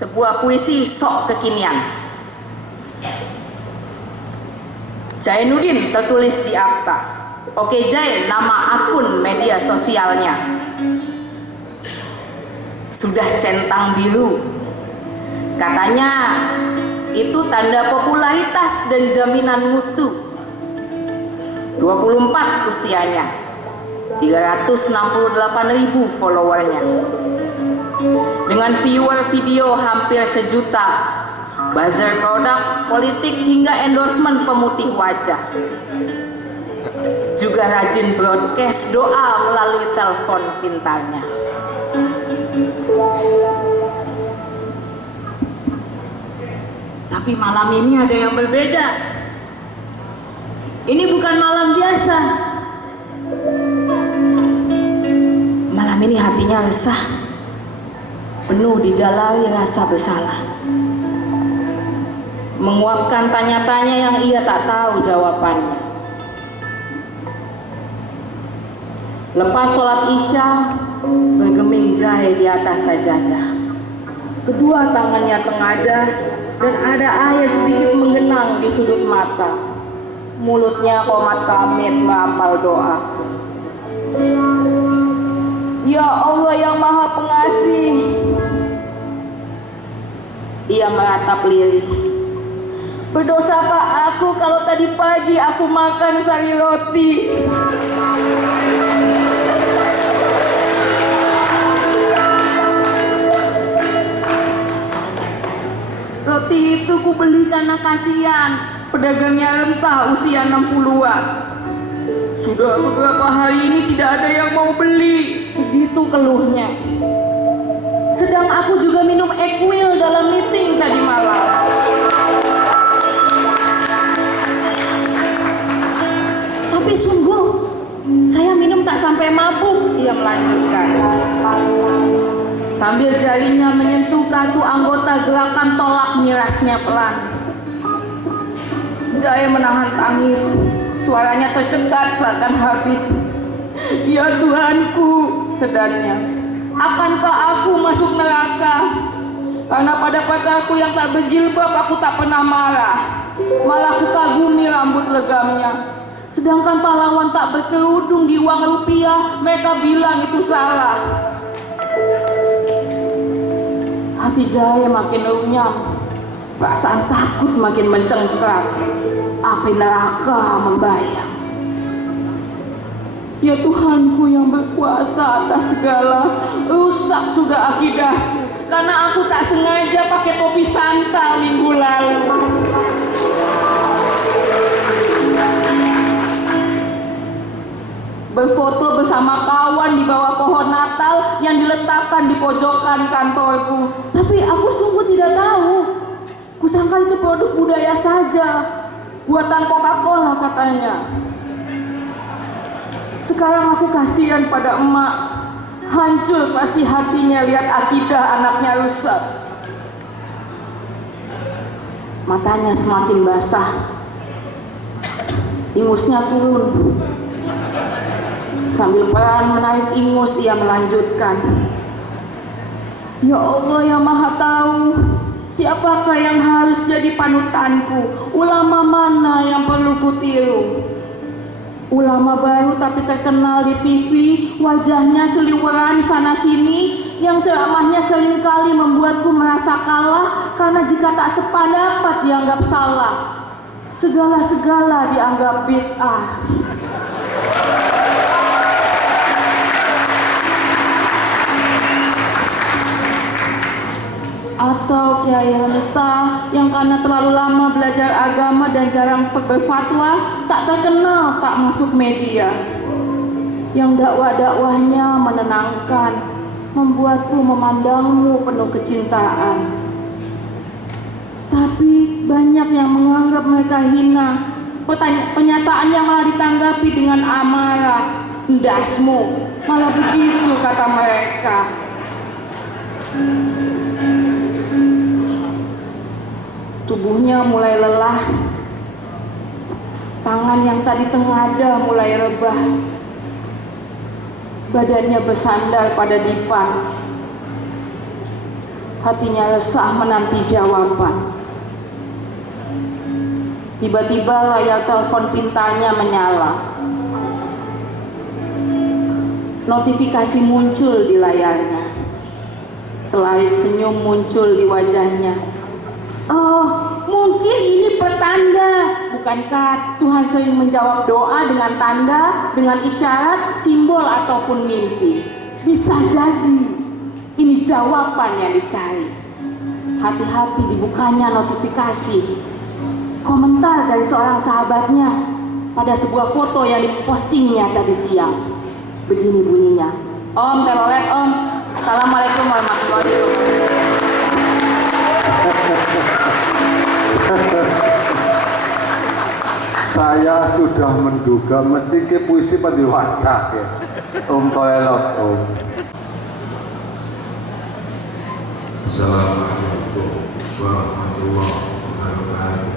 sebuah puisi sok kekinian. Jainuddin tertulis di akta. Oke Jai, nama akun media sosialnya. Sudah centang biru. Katanya itu tanda popularitas dan jaminan mutu. 24 usianya, 368.000 followernya. Dengan viewer video hampir 1 juta, buzzer produk politik hingga endorsement pemutih wajah. Juga rajin broadcast doa melalui telepon pintarnya. Tapi malam ini ada yang berbeda. Ini bukan malam biasa. Malam ini hatinya resah, penuh dijalari rasa bersalah. Menguapkan tanya-tanya yang ia tak tahu jawabannya. Lepas sholat isya, bergeming Jai di atas sajadah. Kedua tangannya tengadah dan ada air sedikit menggenang di sudut mata. Mulutnya qomat kamit menghafal doa. Ya Allah yang Maha Pengasih. Ia meratap lirih. Berdosakah aku kalau tadi pagi aku makan sari roti? Roti itu ku beli karena kasihan. Pedagangnya rentah usia 60-an. Sudah beberapa hari ini tidak ada yang mau beli. Begitu keluhnya. Sedang aku juga minum Equil dalam meeting tadi malam. Tapi sungguh saya minum tak sampai mabuk, ia melanjutkan. Sambil jarinya menyentuh kartu anggota gerakan tolak mirasnya pelan. Jai menahan tangis, suaranya tercekat seakan habis. Ya Tuhanku, sedannya, akankah aku masuk neraka? Karena pada pacarku yang tak berjilbab aku tak pernah marah. Malah aku kagumi rambut legamnya. Sedangkan pahlawan tak berkerudung di uang rupiah, mereka bilang itu salah. Hati Jaya makin runyam, perasaan takut makin mencengkram, api neraka membayang. Ya Tuhanku yang berkuasa atas segala, rusak sudah akidahku karena aku tak sengaja pakai topi Santa minggu lalu. Berfoto bersama kawan di bawah pohon Natal yang diletakkan di pojokan kantorku. Tapi aku sungguh tidak tahu. Kusangka itu produk budaya saja, buatan Coca-Cola katanya. Sekarang aku kasihan pada emak. Hancur pasti hatinya lihat akidah anaknya rusak. Matanya semakin basah. Ingusnya turun. Sambil pelan menarik ingus, ia melanjutkan. Ya Allah yang Maha Tahu, siapakah yang harus jadi panutanku? Ulama mana yang perlu kutiru? Ulama baru tapi terkenal di TV, wajahnya seliweran sana sini, yang ceramahnya seringkali membuatku merasa kalah karena jika tak sependapat dianggap salah, segala-segala dianggap bid'ah. Atau kiai renta yang karena terlalu lama belajar agama dan jarang berfatwa, tak terkenal, tak masuk media. Yang dakwah-dakwahnya menenangkan, membuatku memandangmu penuh kecintaan. Tapi banyak yang menganggap mereka hina. Penyataannya malah ditanggapi dengan amarah. Ndasmu, malah begitu kata mereka. Tubuhnya mulai lelah. Tangan yang tadi tengada mulai rebah. Badannya bersandar pada dipan. Hatinya resah menanti jawaban. Tiba-tiba layar telepon pintarnya menyala. Notifikasi muncul di layarnya. Selait senyum muncul di wajahnya. Oh, mungkin ini pertanda. Bukankah Tuhan sering menjawab doa dengan tanda, dengan isyarat, simbol ataupun mimpi? Bisa jadi ini jawaban yang dicari. Hati-hati dibukanya notifikasi. Komentar dari seorang sahabatnya pada sebuah foto yang dipostingnya tadi siang. Begini bunyinya. Om, telolet om. Assalamualaikum warahmatullahi wabarakatuh. Saya sudah menduga mesti ke puisi pada wajah ya. Om toilet om. Assalamualaikum warahmatullahi wabarakatuh.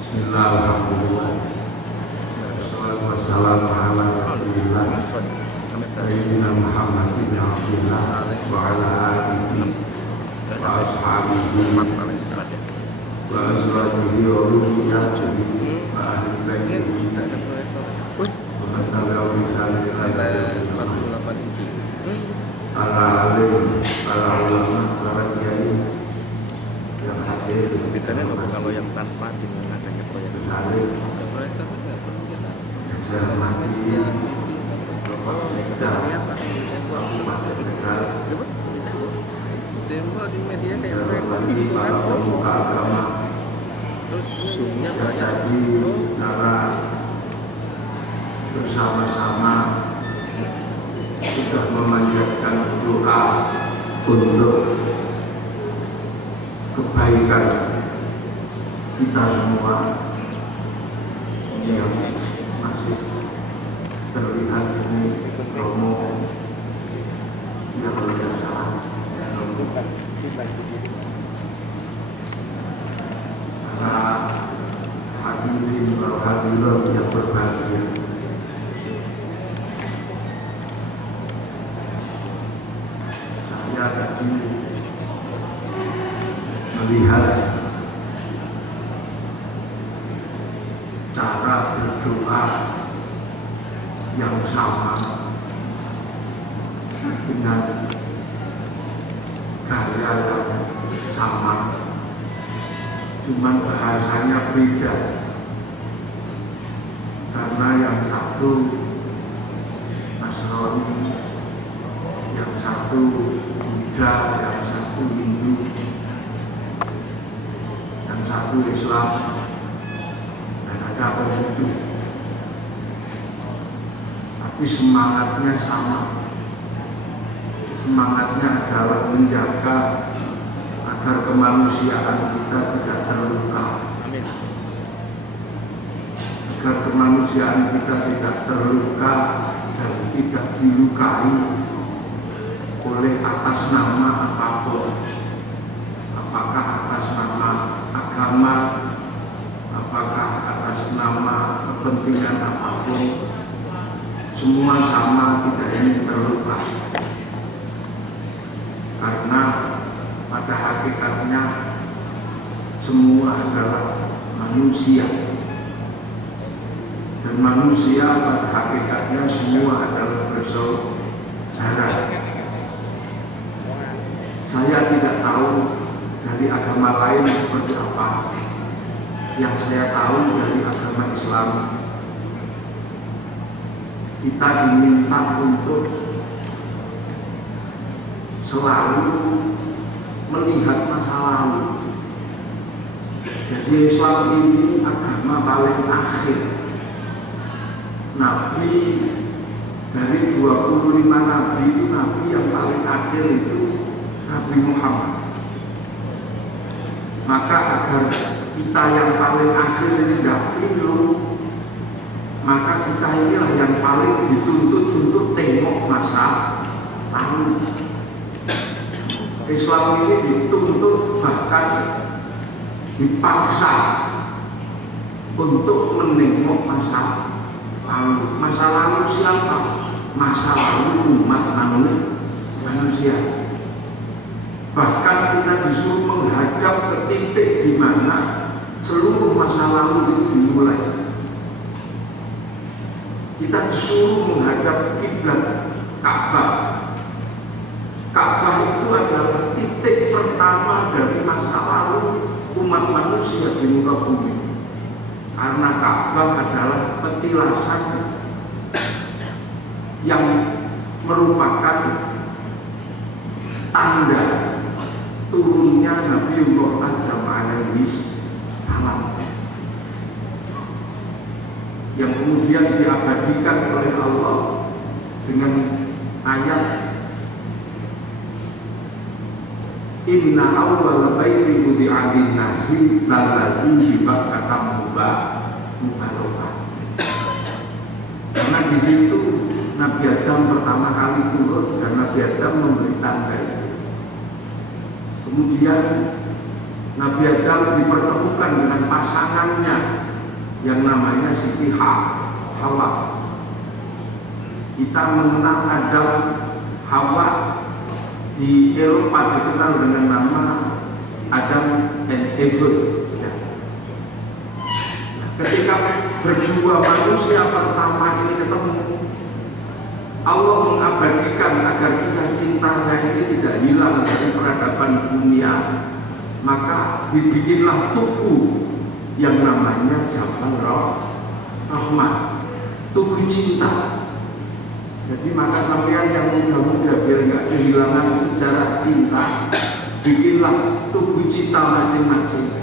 Bismillah, alhamdulillah. Wassalatu wassalamu ala rasulillah Sayyidina Muhammadin Abdillah wa ala alihi wa ashabihi wa azwajihi wa dhurriyyatihi wa ahli baitihi wa man tabi'ahum bi ihsan ila yaumil qiyamah. Para alim, para ulama, para kiai yang hadir, kalau yang tanpa dengan adanya proyek alim yang saya hormati dan Kabupaten Tegal, tembok di media kayak yang proyek hormati para pemuka agama terus zoomnya yang banyak tadi secara bersama-sama sudah memanjatkan doa untuk kebaikan kita semua yang masih terlihat ini promo yang tidak salah. Para hadirin wal hadirat yang berbahagia, saya tadi melihat cara berdoa yang sama dengan gaya yang sama, cuman bahasanya beda. Karena yang satu Nasrani, yang satu Buddha, yang satu Hindu, yang satu Islam, dan ada Konghucu. Tapi semangatnya sama. Semangatnya adalah menjaga agar kemanusiaan kita tidak terluka, agar kemanusiaan kita tidak terluka dan tidak dilukai oleh atas nama apapun, apakah atas nama agama, apakah atas nama kepentingan apapun, semua sama, tidak ingin terluka. Karena pada hakikatnya semua adalah manusia, dan manusia pada hakikatnya semua adalah bersaudara. Saya tidak tahu dari agama lain seperti apa. Yang saya tahu dari agama Islam, kita diminta untuk selalu melihat masa lalu. Jadi Islam ini agama paling akhir. Nabi dari 25 nabi itu, nabi yang paling akhir itu Nabi Muhammad. Maka agar kita yang paling akhir ini tidak keliru, maka kita inilah yang paling dituntut untuk tengok masa lalu. Islam ini dituntut, bahkan dipaksa untuk menengok masa lalu. lalu. Masa lalu siapa? Masa lalu umat manusia. Bahkan kita disuruh menghadap ke titik di mana seluruh masa lalu itu dimulai. Kita disuruh menghadap kiblat Ka'bah. Ka'bah itu adalah titik pertama dari masa lalu umat manusia di muka bumi. Karena Ka'bah adalah petilasan yang merupakan tanda turunnya Nabiullah Adam alaihi salam, yang kemudian diabadikan oleh Allah dengan ayat Inna awwala baiti wudi'a lin-nasi lalladzi bi Bakkah mubarakah. Karena di situ Nabi Adam pertama kali turun dan Nabi Adam memberi tanda itu. Kemudian Nabi Adam dipertemukan dengan pasangannya yang namanya Siti Hawa. Kita mengenal Adam Hawa di Eropa dikenal dengan nama Adam and Eve. Ya. Ketika berdua manusia pertama ini ketemu, Allah mengabadikan agar kisah cintanya ini tidak hilang dari peradaban dunia. Maka dibikinlah tugu yang namanya Jabal Rahmah, tugu cinta. Jadi maka sampean yang muda-muda biar nggak kehilangan sejarah cinta, bikinlah tugu cinta masing-masing.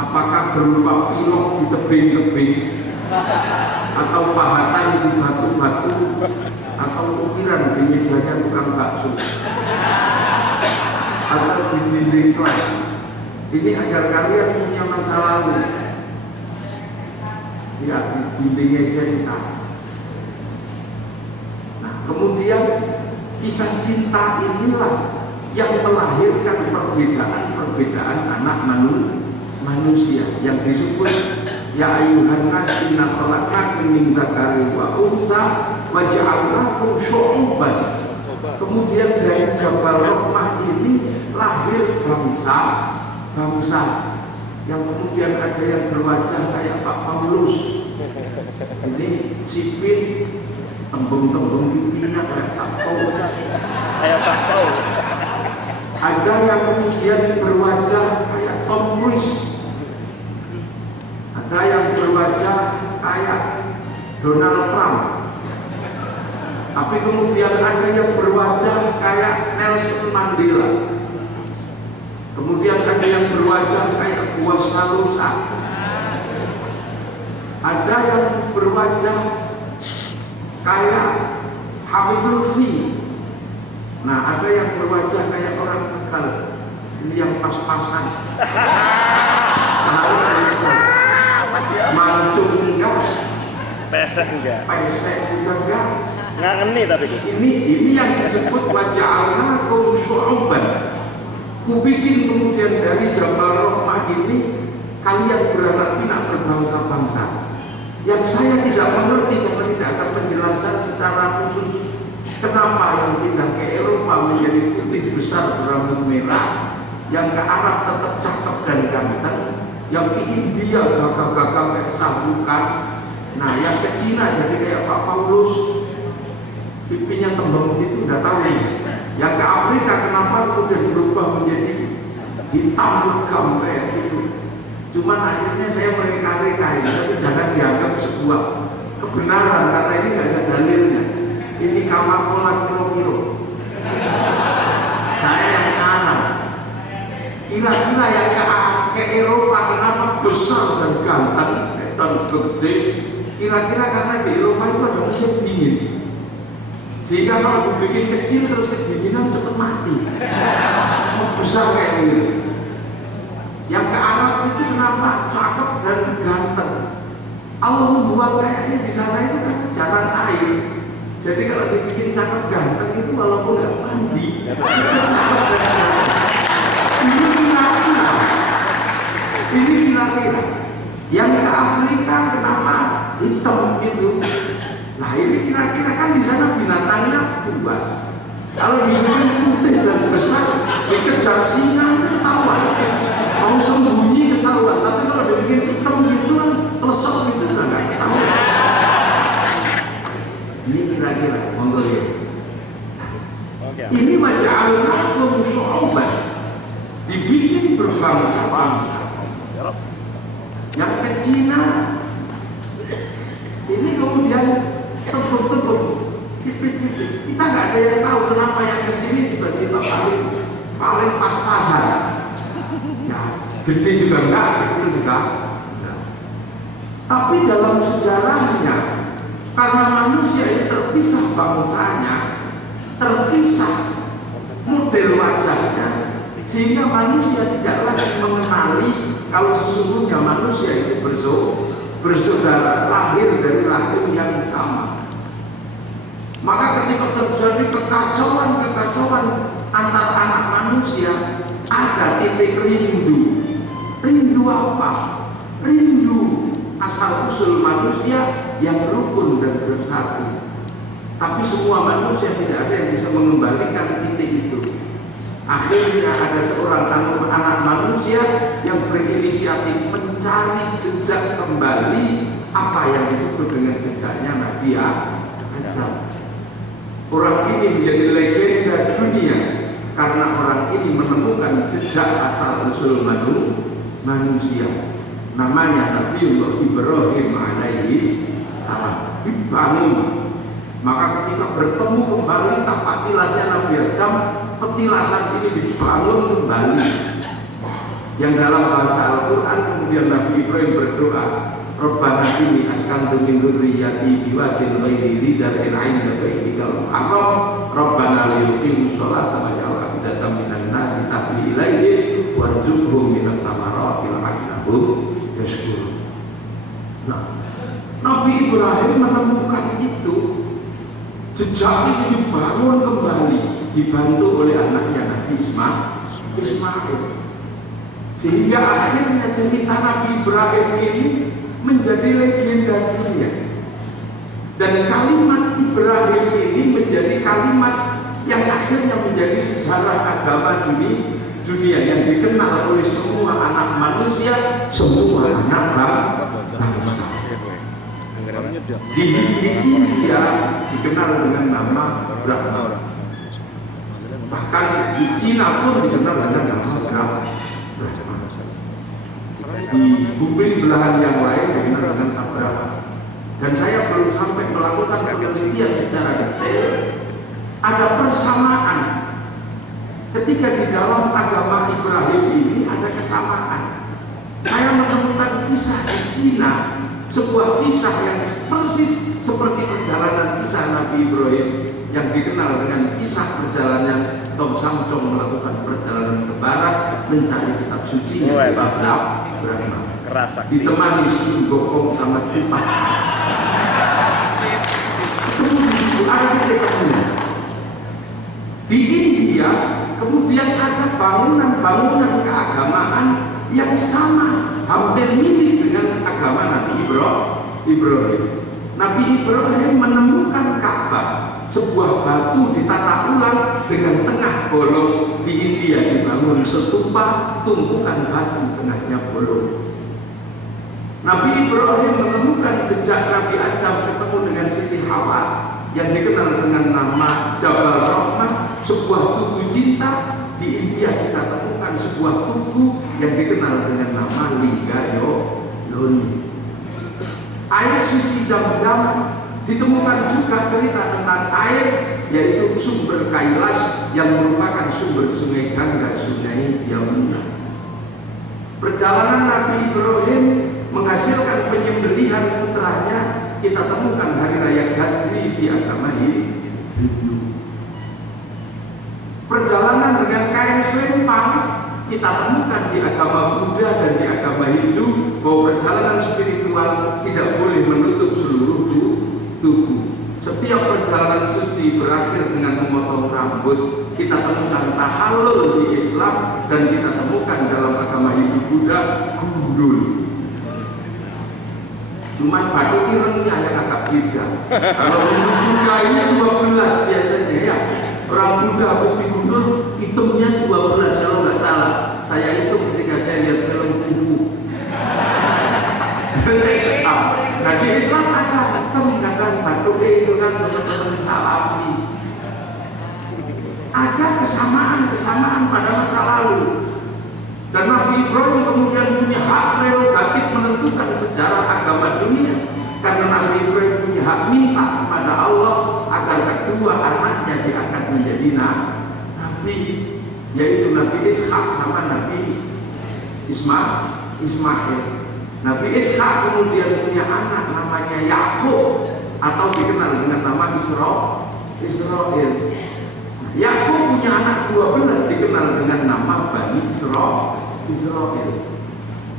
Apakah berupa pilok di tebing-tebing, atau pahatan di batu-batu, atau ukiran di mejanya tukang bakso, atau di dinding kelas. Ini agar kalian punya masa lalu. Ya, di dindingnya cerita. Nah, kemudian kisah cinta inilah yang melahirkan perbedaan anak manusia yang disebut ya ayyuhan nas inna khalaqnakum min dzakarin wa untha wa ja'alnakum syu'uban. Kemudian dari Jabal Rahmah ini lahir bangsa yang kemudian ada yang berwajah kayak Pak Paulus. Ini sipit, tembung-tembung pipinya kayak Pak Paulus. Ada yang kemudian berwajah kayak Tom Cruise. Ada yang berwajah kayak Donald Trump. Tapi kemudian ada yang berwajah kayak Nelson Mandela. Kemudian ada yang berwajah kayak Buas Salusa. Ada yang berwajah kayak Habib Lutfi. Nah, ada yang berwajah kayak orang Tegal. Ini yang pas-pasan. Mancung enggak, Pesek enggak? pesek juga enggak. Ngangeni tapi Ini yang disebut waja'alnakum syu'uban. Kubikin kemudian dari Jabal Rahmah ini kalian beranak pinak berbangsa-bangsa. Yang saya tidak mengerti karena tidak ada penjelasan secara khusus kenapa yang pindah ke Eropa menjadi putih besar berambut merah, yang ke Arab tetap cakep dan ganteng, yang ke India gagah-gagah kayak Sabukan, nah yang ke Cina jadi kayak Pak Paulus, pipinya tembem gitu, udah tahu nih. Yang ke Afrika kenapa kemudian berubah menjadi hitam legam kayak gitu. Cuman akhirnya saya mereka-reka ini, tapi jangan dianggap sebuah kebenaran karena ini nggak ada dalilnya. Ini kamar pola kiro-kiro. Saya yang kanan. Kira-kira yang ke Eropa kenapa besar dan ganteng dan gede? Kira-kira karena di Eropa itu ada musim dingin. Sehingga kalau dibikin kecil terus kedinginan cepat mati. Besar kayak gitu. Yang ke Arab itu kenapa cakep dan ganteng? Allah membuat kayaknya di sana itu kan jalan air. Jadi kalau dibikin cakep ganteng itu walaupun nggak mandi, ini kira-kira. Yang ke Afrika kenapa hitam gitu? Nah ini kira-kira kan di sana binatangnya buas. Kalau dibikin putih dan besar, dikejar singa ketahuan. Mau sembunyi ketahuan. Tapi kalau dibikin hitam gitu kan, lesep gitu kan nggak ketahuan. Ini kira-kira, monggo ya. Ini waja'alnakum syu'uban, dibikin berbangsa-bangsa. Yang ke Cina, ini kemudian tepuk-tepuk, tipis-tipis. Kita nggak ada yang tahu kenapa yang kesini tiba-tiba paling pas-pasan. Ya, gede juga enggak, kecil juga enggak. Tapi dalam sejarahnya, karena manusia ini terpisah bangsanya, terpisah model wajahnya, sehingga manusia tidak lagi mengenali kalau sesungguhnya manusia itu bersaudara, lahir dari rahim yang sama. Maka ketika terjadi kekacauan antar anak manusia, ada titik rindu. Rindu apa? Rindu asal usul manusia yang rukun dan bersatu. Tapi semua manusia tidak ada yang bisa mengembalikan titik itu. Akhirnya ada seorang anak manusia yang berinisiatif mencari jejak kembali apa yang disebut dengan jejaknya Nabi Adam. Orang ini menjadi legenda dunia karena orang ini menemukan jejak asal usul manusia. Namanya Nabiullah Ibrahim alaihi salam. Dibangun. Maka ketika bertemu kembali tapak tilasnya Nabi Adam, petilasan ini dibangun kembali. Yang dalam bahasa Al-Quran kemudian Nabi Ibrahim berdoa, Rabbana inni askantu min dzurriyyati biwadin ghairi dzi zar'in 'inda baitikal muharram Rabbana liyuqimus sholata waj'al afidatan minan nasi tahwi ilaihim warzuqhum minat thamarati la'allahum yashkurun. Nah, Nabi Ibrahim menemukan itu. Jejak ini dibangun kembali, dibantu oleh anaknya Nabi Ismail. Sehingga akhirnya cerita Nabi Ibrahim ini menjadi legenda dunia. Dan kalimat Ibrahim ini menjadi kalimat yang akhirnya menjadi sejarah agama dunia yang dikenal oleh semua anak manusia, semua anak bangsa. Di India dikenal dengan nama Brahma. Bahkan di Cina pun dikenal dengan nama Brahma. Di bumi belahan yang lain dikenal dengan Abraham. Dan saya belum sampai melakukan penelitian secara detail. Ada persamaan ketika di dalam agama Ibrahim ini ada kesamaan. Saya menemukan kisah di Cina, sebuah kisah yang persis seperti perjalanan kisah Nabi Ibrahim yang dikenal dengan kisah perjalanan Tom Samcong melakukan perjalanan ke barat mencari kitab suci yang Brahma, ditemani susu gokong sama cupak. Itu ada ketegangan. Di India kemudian ada bangunan-bangunan keagamaan yang sama, hampir mirip dengan agama Nabi Ibrahim. Nabi Ibrahim menemukan Ka'bah, sebuah batu ditata ulang dengan tengah bolong. Di India dibangun stupa, tumpukan batu tengahnya bolong. Nabi Ibrahim menemukan jejak Nabi Adam ketemu dengan Siti Hawa yang dikenal dengan nama Jabal Rahmah, sebuah tugu cinta. Di India kita temukan sebuah tugu yang dikenal dengan nama Linggayoni. Air suci Zam-Zam, ditemukan juga cerita tentang air, yaitu sumber Kailash yang merupakan sumber sungai Gangga, sungai Yamuna. Perjalanan Nabi Ibrahim menghasilkan penyembelihan putranya, kita temukan hari raya Gadri di agama Hindu. Perjalanan dengan kain selempang kita temukan di agama Buddha dan di agama Hindu, bahwa perjalanan spiritual tidak boleh menutup seluruh tubuh. Setiap perjalanan suci berakhir dengan memotong rambut. Kita temukan tahallul di Islam dan kita temukan dalam agama Hindu Buddha gundul. Cuman batu irengnya yang agak beda. Kalau untuk Buddha ini 12 biasanya ya. Orang Buddha habis dibunuh hitamnya 12 kalau nggak salah. Saya itu ketika saya lihat film Kungfu. Saya kesal. Nah di Islam ada hitam kadang batu itu kan benar-benar salafi. Ada kesamaan pada masa lalu. Dan Nabi Ibrahim kemudian punya hak prerogatif menentukan sejarah agama dunia. Karena Nabi Ibrahim punya hak minta kepada Allah agar kedua anaknya diangkat menjadi nabi, yaitu Nabi Ishak sama Nabi Ismail. Nabi Ishak kemudian punya anak namanya Yakub atau dikenal dengan nama Israel. Yakub punya anak 12 dikenal dengan nama Bani Israel.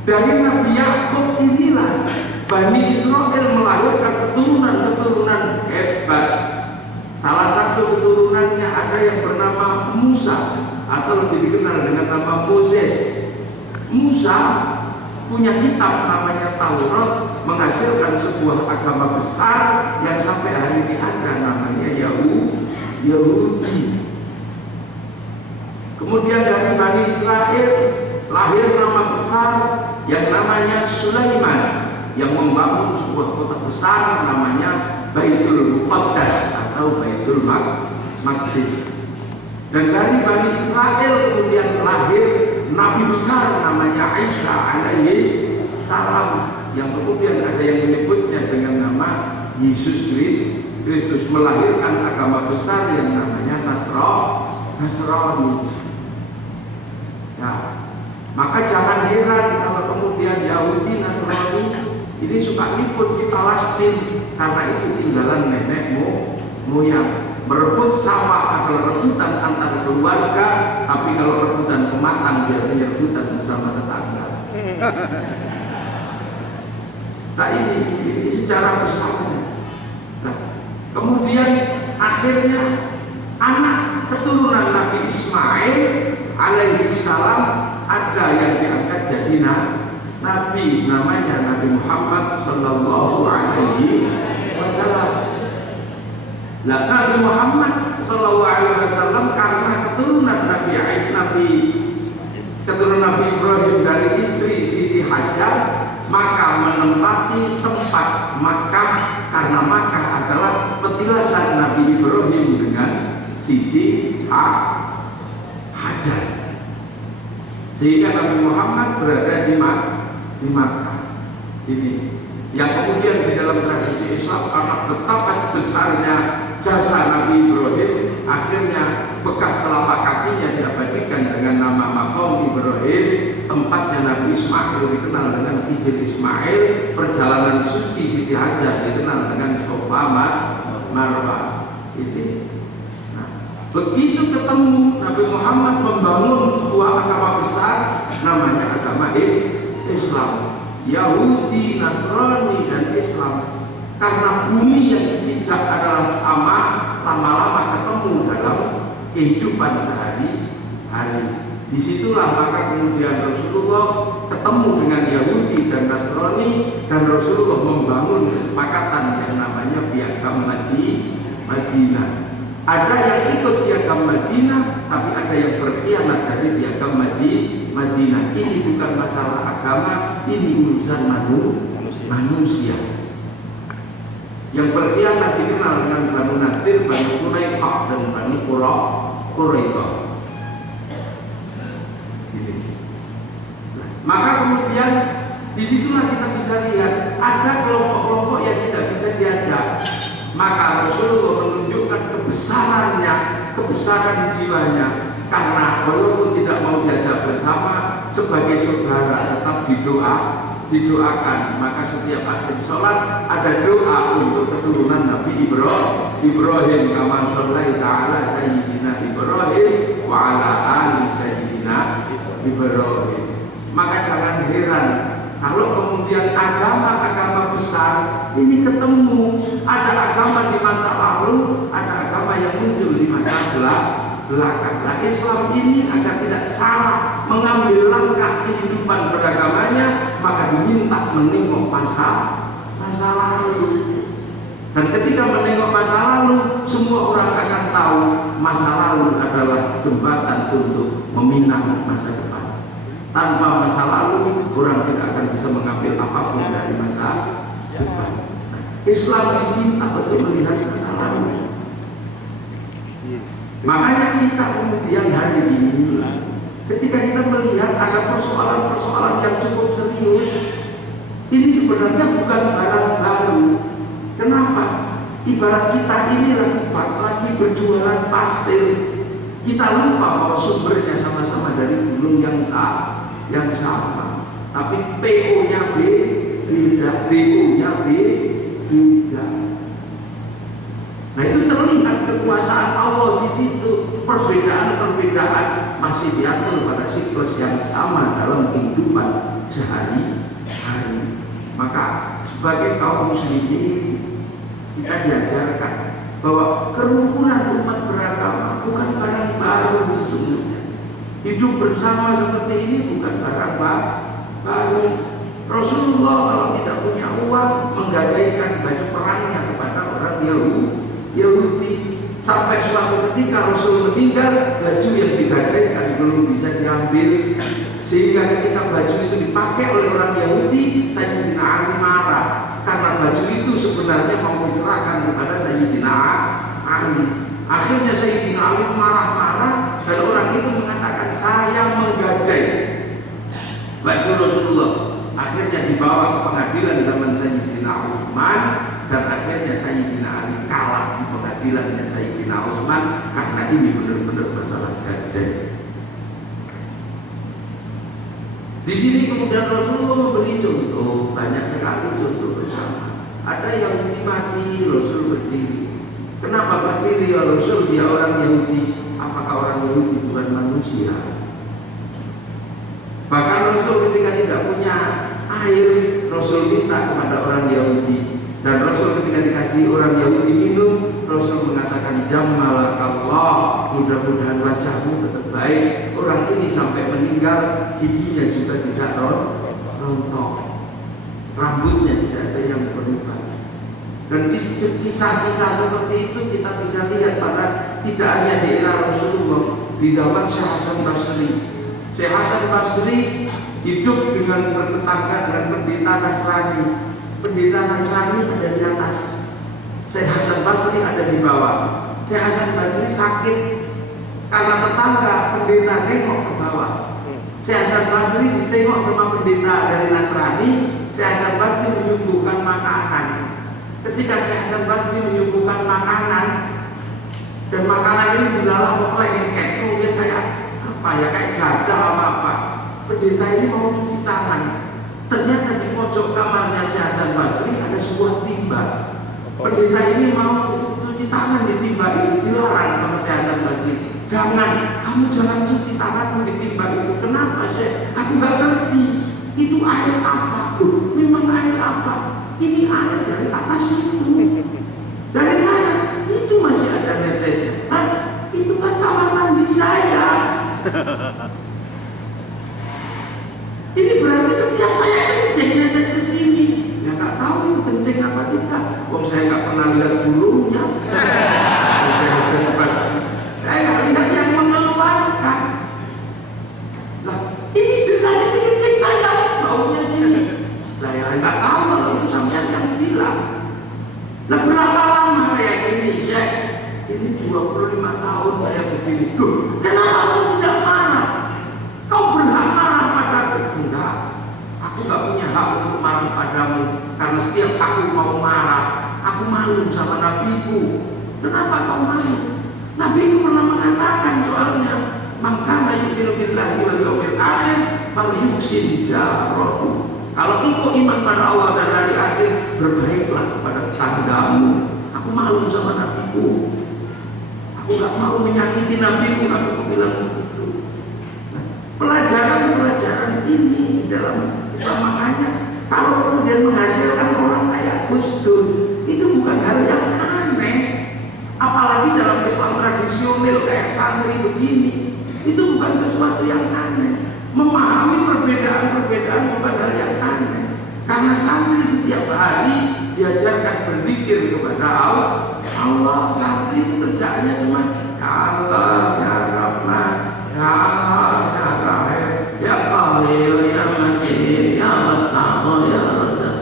Dari Nabi Yakub inilah Bani Israel melahirkan keturunan hebat. Salah satu keturunannya ada yang bernama Musa atau lebih dikenal dengan nama Moses. Musa punya kitab namanya Taurat, menghasilkan sebuah agama besar yang sampai hari ini ada namanya Yahudi. Kemudian dari Bani Israel lahir nama besar yang namanya Sulaiman, yang membangun sebuah kota besar namanya Baitul Muqaddas atau Baitul Maqdis. Dan dari Bani Israel kemudian lahir Nabi besar namanya Isa alaihi salam, yang kemudian ada yang menyebutnya dengan nama Yesus Kristus, melahirkan agama besar yang namanya Nasrani. Nah, maka jangan heran kalau kemudian Yahudi Nasrani ini suka ikut di Palestina, karena itu tinggalan nenek moyang. Berebut sawah adalah rebutan antar keluarga, tapi kalau rebutan pematang biasanya rebutan bersama tetangga. Nah ini secara besar. Nah, kemudian akhirnya anak keturunan Nabi Ismail alaihi salam ada yang diangkat jadi nabi, namanya Nabi Muhammad sallallahu alaihi wasallam. Nah, Nabi Muhammad sallallahu alaihi wasallam karena keturunan Nabi Ibrahim dari istri Siti Hajar, maka menempati tempat Makkah, karena Makkah adalah petilasan Nabi Ibrahim dengan Siti Hajar. Sehingga Nabi Muhammad berada di Makkah. Ini yang kemudian di dalam tradisi Islam, karena betapa besarnya jasa Nabi Ibrahim, akhirnya bekas telapak kakinya diabadikan dengan nama Maqam Ibrahim. Tempatnya Nabi Ismail dikenal dengan Hijr Ismail. Perjalanan suci Siti Hajar dikenal dengan Sofa Marwah. Ini. Nah, begitu ketemu Nabi Muhammad membangun sebuah agama besar, namanya agama Islam. Yahudi, Nasrani, dan Islam. Karena bumi yang dipijak adalah sama, lama-lama ketemu dalam kehidupan sehari-hari. Disitulah maka kemudian Rasulullah ketemu dengan Yahudi dan Nasrani, dan Rasulullah membangun kesepakatan yang namanya Piagam Madinah. Ada yang ikut Piagam Madinah, tapi ada yang berkhianat dari Piagam Madinah. Ini bukan masalah agama, ini urusan manusia. Yang berkhianat dikenal dengan Banu Nadir, Banu Quraiqah, dan Banu Quraiqah. Maka kemudian disitulah kita bisa lihat ada kelompok-kelompok yang tidak bisa diajak. Maka Rasulullah menunjukkan kebesaran jiwanya, karena walaupun tidak mau diajak bersama sebagai saudara, tetap didoakan. Maka setiap akhir sholat ada doa untuk keturunan Nabi Ibrahim. Kama shallaita ala sayyidina Ibrahim wa ala ali sayyidina Ibrahim. Maka jangan heran kalau kemudian agama-agama besar ini ketemu. Ada agama di masa lalu, ada agama yang muncul di masa belakang. Nah, Islam ini agar tidak salah mengambil langkah kehidupan beragamanya, maka diminta menengok masa masa lalu. Dan ketika menengok masa lalu, semua orang akan tahu masa lalu adalah jembatan untuk meminang masa depan. Tanpa masa lalu, orang tidak akan bisa mengambil apapun dari masa depan. Islam diminta untuk melihat masa lalu. Makanya kita kemudian hari ini, ketika kita melihat ada persoalan-persoalan yang cukup serius, ini sebenarnya bukan barang baru. Kenapa? Ibarat kita ini lagi berjualan pasir, kita lupa bahwa sumbernya sama-sama dari gunung yang sama, tapi PO-nya beda, BO-nya beda. Nah itu terlihat kekuasaan Allah di situ. Perbedaan-perbedaan masih diatur pada siklus yang sama dalam kehidupan sehari-hari. Maka sebagai kaum muslimin kita diajarkan bahwa kerukunan umat beragama bukan barang baru sesungguhnya. Hidup bersama seperti ini bukan barang baru. Rasulullah kalau tidak punya uang menggadaikan baju perangnya kepada orang Yahudi. Sampai suatu ketika Rasul meninggal, baju yang digadaikan belum bisa diambil, sehingga ketika baju itu dipakai oleh orang Yahudi, Sayyidina Ali marah karena baju itu sebenarnya mau diserahkan kepada Sayyidina Ali. Akhirnya Sayyidina Ali marah-marah dan orang itu mengatakan saya menggadai baju Rasulullah. Akhirnya dibawa ke pengadilan di zaman Sayyidina Utsman dan akhirnya Sayyidina Ali kalah di pengadilan dengan Sayyidina Utsman karena ini benar-benar masalah gadai. Di sini kemudian Rasulullah memberi contoh, banyak sekali contoh bersama. Ada yang mati, Rasul berdiri. Kenapa berdiri ya Rasul? Dia orang Yahudi. Apakah orang Yahudi bukan manusia? Bahkan Rasul ketika tidak punya air, Rasul minta kepada orang Yahudi. Dan Rasul ketika dikasih orang Yahudi minum, Rasul mengatakan Jamalakallah, mudah-mudahan wajahmu tetap baik. Orang ini sampai meninggal giginya juga tidak rontok, rambutnya tidak ada yang berubah. Dan kisah-kisah seperti itu kita bisa lihat pada tidak hanya di era Rasulullah, di zaman Syekh Hasan Basri. Syekh Hasan Basri hidup dengan bertetangga dengan pendeta Nasrani. Pendeta Nasrani ada di atas, Syekh Hasan Basri ada di bawah. Syekh Hasan Basri sakit karena tetangga pendeta nengok ke bawah. Syekh Hasan Basri ditengok sama pendeta dari Nasrani. Syekh Hasan Basri menyuguhkan makanan. Ketika Syekh Hasan Basri menyuguhkan makanan dan makanan ini dilalah kok lengket, kemudian kayak apa ya, kayak jadah apa. Pendeta ini mau cuci tangan. Ternyata di pojok kamarnya Syekh Hasan Basri ada sebuah timba. Pendeta ini mau cuci tangan di timba itu, dilarang sama Syekh Hasan Basri. Jangan, kamu jangan cuci tanganmu di timba itu. Kenapa Syekh? Aku nggak ngerti. Itu air apa? Memang air apa? Ini air dari atas itu. Dari mana? Itu masih ada netesnya. Hah? Itu kan kamar mandi saya. Ini berarti setiap saya kencing netes ke sini. Ya nggak tahu itu kencing apa tidak. Wong saya nggak pernah lihat burungnya. Saya nggak lihat yang mengeluarkan. Lah, ini jelas ini kencing saya. Baunya gini. Lah ya nggak tahu kalau itu sampean yang bilang. Lah berapa lama kayak gini, Syekh? Ini 25 tahun saya begini. Loh, kenapa kamu tidak marah? Kau berhak marah padaku. Enggak, aku nggak punya hak untuk marah padamu karena setiap aku mau marah, aku malu sama nabiku. Kenapa kau malu? Nabiku pernah mengatakan soalnya, makana yu'minu billahi wal yawmil akhir falyuhsin jarahu. Kalau engkau iman pada Allah dan hari akhir, berbaiklah kepada tetanggamu. Aku malu sama nabiku. Aku nggak mau menyakiti nabiku. Aku bilang begitu. Pelajaran-pelajaran ini dalam makanya kalau kemudian menghasilkan orang kayak Gus Dur itu bukan hal yang aneh, apalagi dalam Islam tradisional kayak santri begini, itu bukan sesuatu yang aneh. Memahami perbedaan-perbedaan bukan hal yang aneh, karena santri setiap hari diajarkan berzikir kepada Allah. Santri itu kerjaannya cuma ya Allah, ya Rahman, ya Allah, ya Rahim, ya Qadir, ya Matin, ya Matta'u, ya Razzaq.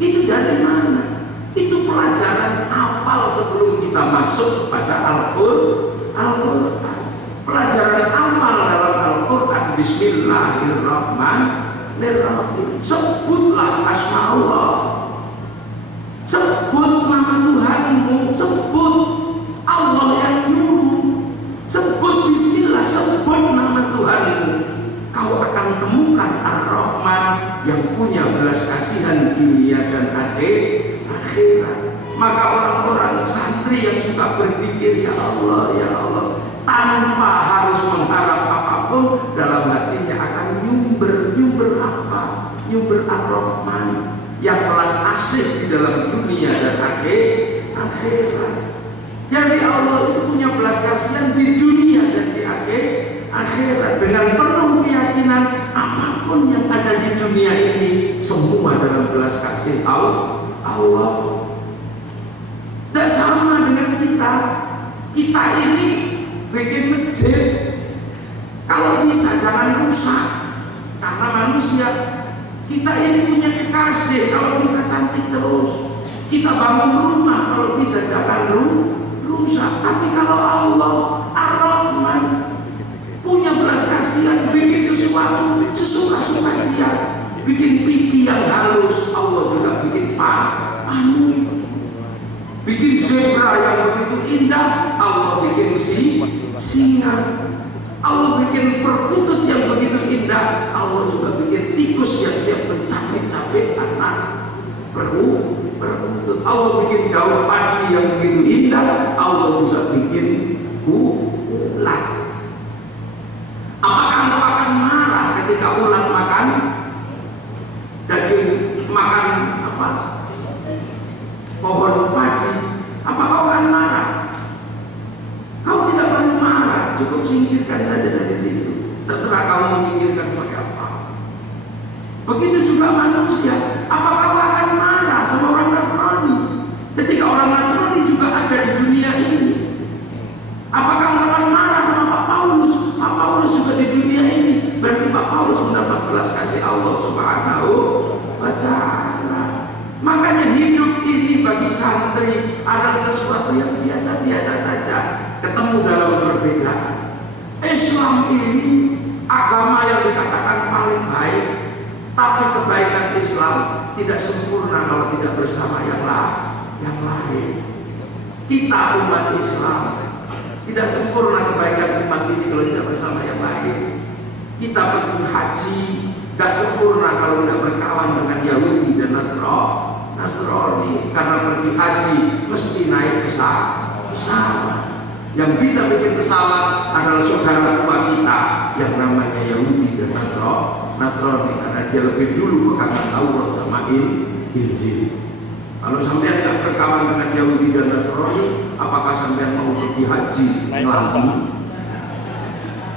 Itu dari mana? Itu pelajaran hafal sebelum kita masuk kepada Al-Quran. Pelajaran amal dalam Al-Quran. Bismillahirrahmanirrahim. Sebutlah asma Allah, sebut nama Tuhanmu, sebut Allah yang nyuruh, sebut bismillah, sebut nama Tuhanmu. Kau akan temukan Ar-Rahman yang punya belas kasihan dunia dan akhirat. Maka orang-orang santri yang suka berzikir ya Allah, ya Allah, tanpa harus mengharap apapun, dalam hatinya akan nyumber apa? Nyumber Ar-Rahman yang belas asih di dalam dunia dan akhirat. Jadi Allah itu punya belas kasihan di dunia dan di akhirat. Dengan penuh keyakinan apapun yang ada di dunia ini semua dalam belas kasih Allah. Tidak sama dengan kita. Kita ini bikin masjid, kalau bisa jangan rusak, karena manusia. Kita ini punya kekasih, kalau bisa cantik terus. Kita bangun rumah, kalau bisa jangan rusak. Tapi kalau Allah Ar-Rahman punya belas kasihan, bikin sesuatu sesuka-suka dia. Bikin pipi yang halus, Allah juga bikin panu. Bikin zebra yang begitu indah, Allah bikin singa. Allah bikin perkutut yang begitu indah, Allah juga bikin tikus yang siap mencapik-capik anak perkutut. Allah bikin daun padi yang begitu indah, Allah juga bikin ulat. Apakah engkau akan marah ketika ulat makan daging, makan apa? Pohon padi? Apa kau akan marah? Kau tidak perlu marah, cukup singkirkan saja dari situ. Terserah kamu menyingkirkan pakai apa. Begitu juga manusia. Apa kau akan marah sama orang Nasrani ketika orang Nasrani juga ada di dunia ini? Apakah kau akan marah sama Pak Paulus? Pak Paulus juga di dunia ini. Berarti Pak Paulus mendapat belas kasih Allah Subhanahu wa Ta'ala. Makanya hidup ini bagi santri adalah sesuatu yang biasa-biasa saja, ketemu dalam perbedaan. Islam ini agama yang dikatakan paling baik, tapi kebaikan Islam tidak sempurna kalau tidak bersama yang lain. Kita umat Islam tidak sempurna kebaikan umat ini kalau tidak bersama yang lain. Kita pergi haji tidak sempurna kalau tidak berkawan dengan Yahudi dan Nasrani. Karena pergi haji mesti naik pesawat. Yang bisa bikin pesawat adalah saudara tua kita yang namanya Yahudi dan Nasrani, karena dia lebih dulu pegangan Taurat sama Injil. Kalau sampai tidak berkawan dengan Yahudi dan Nasrani, apakah sampai mau pergi haji lagi?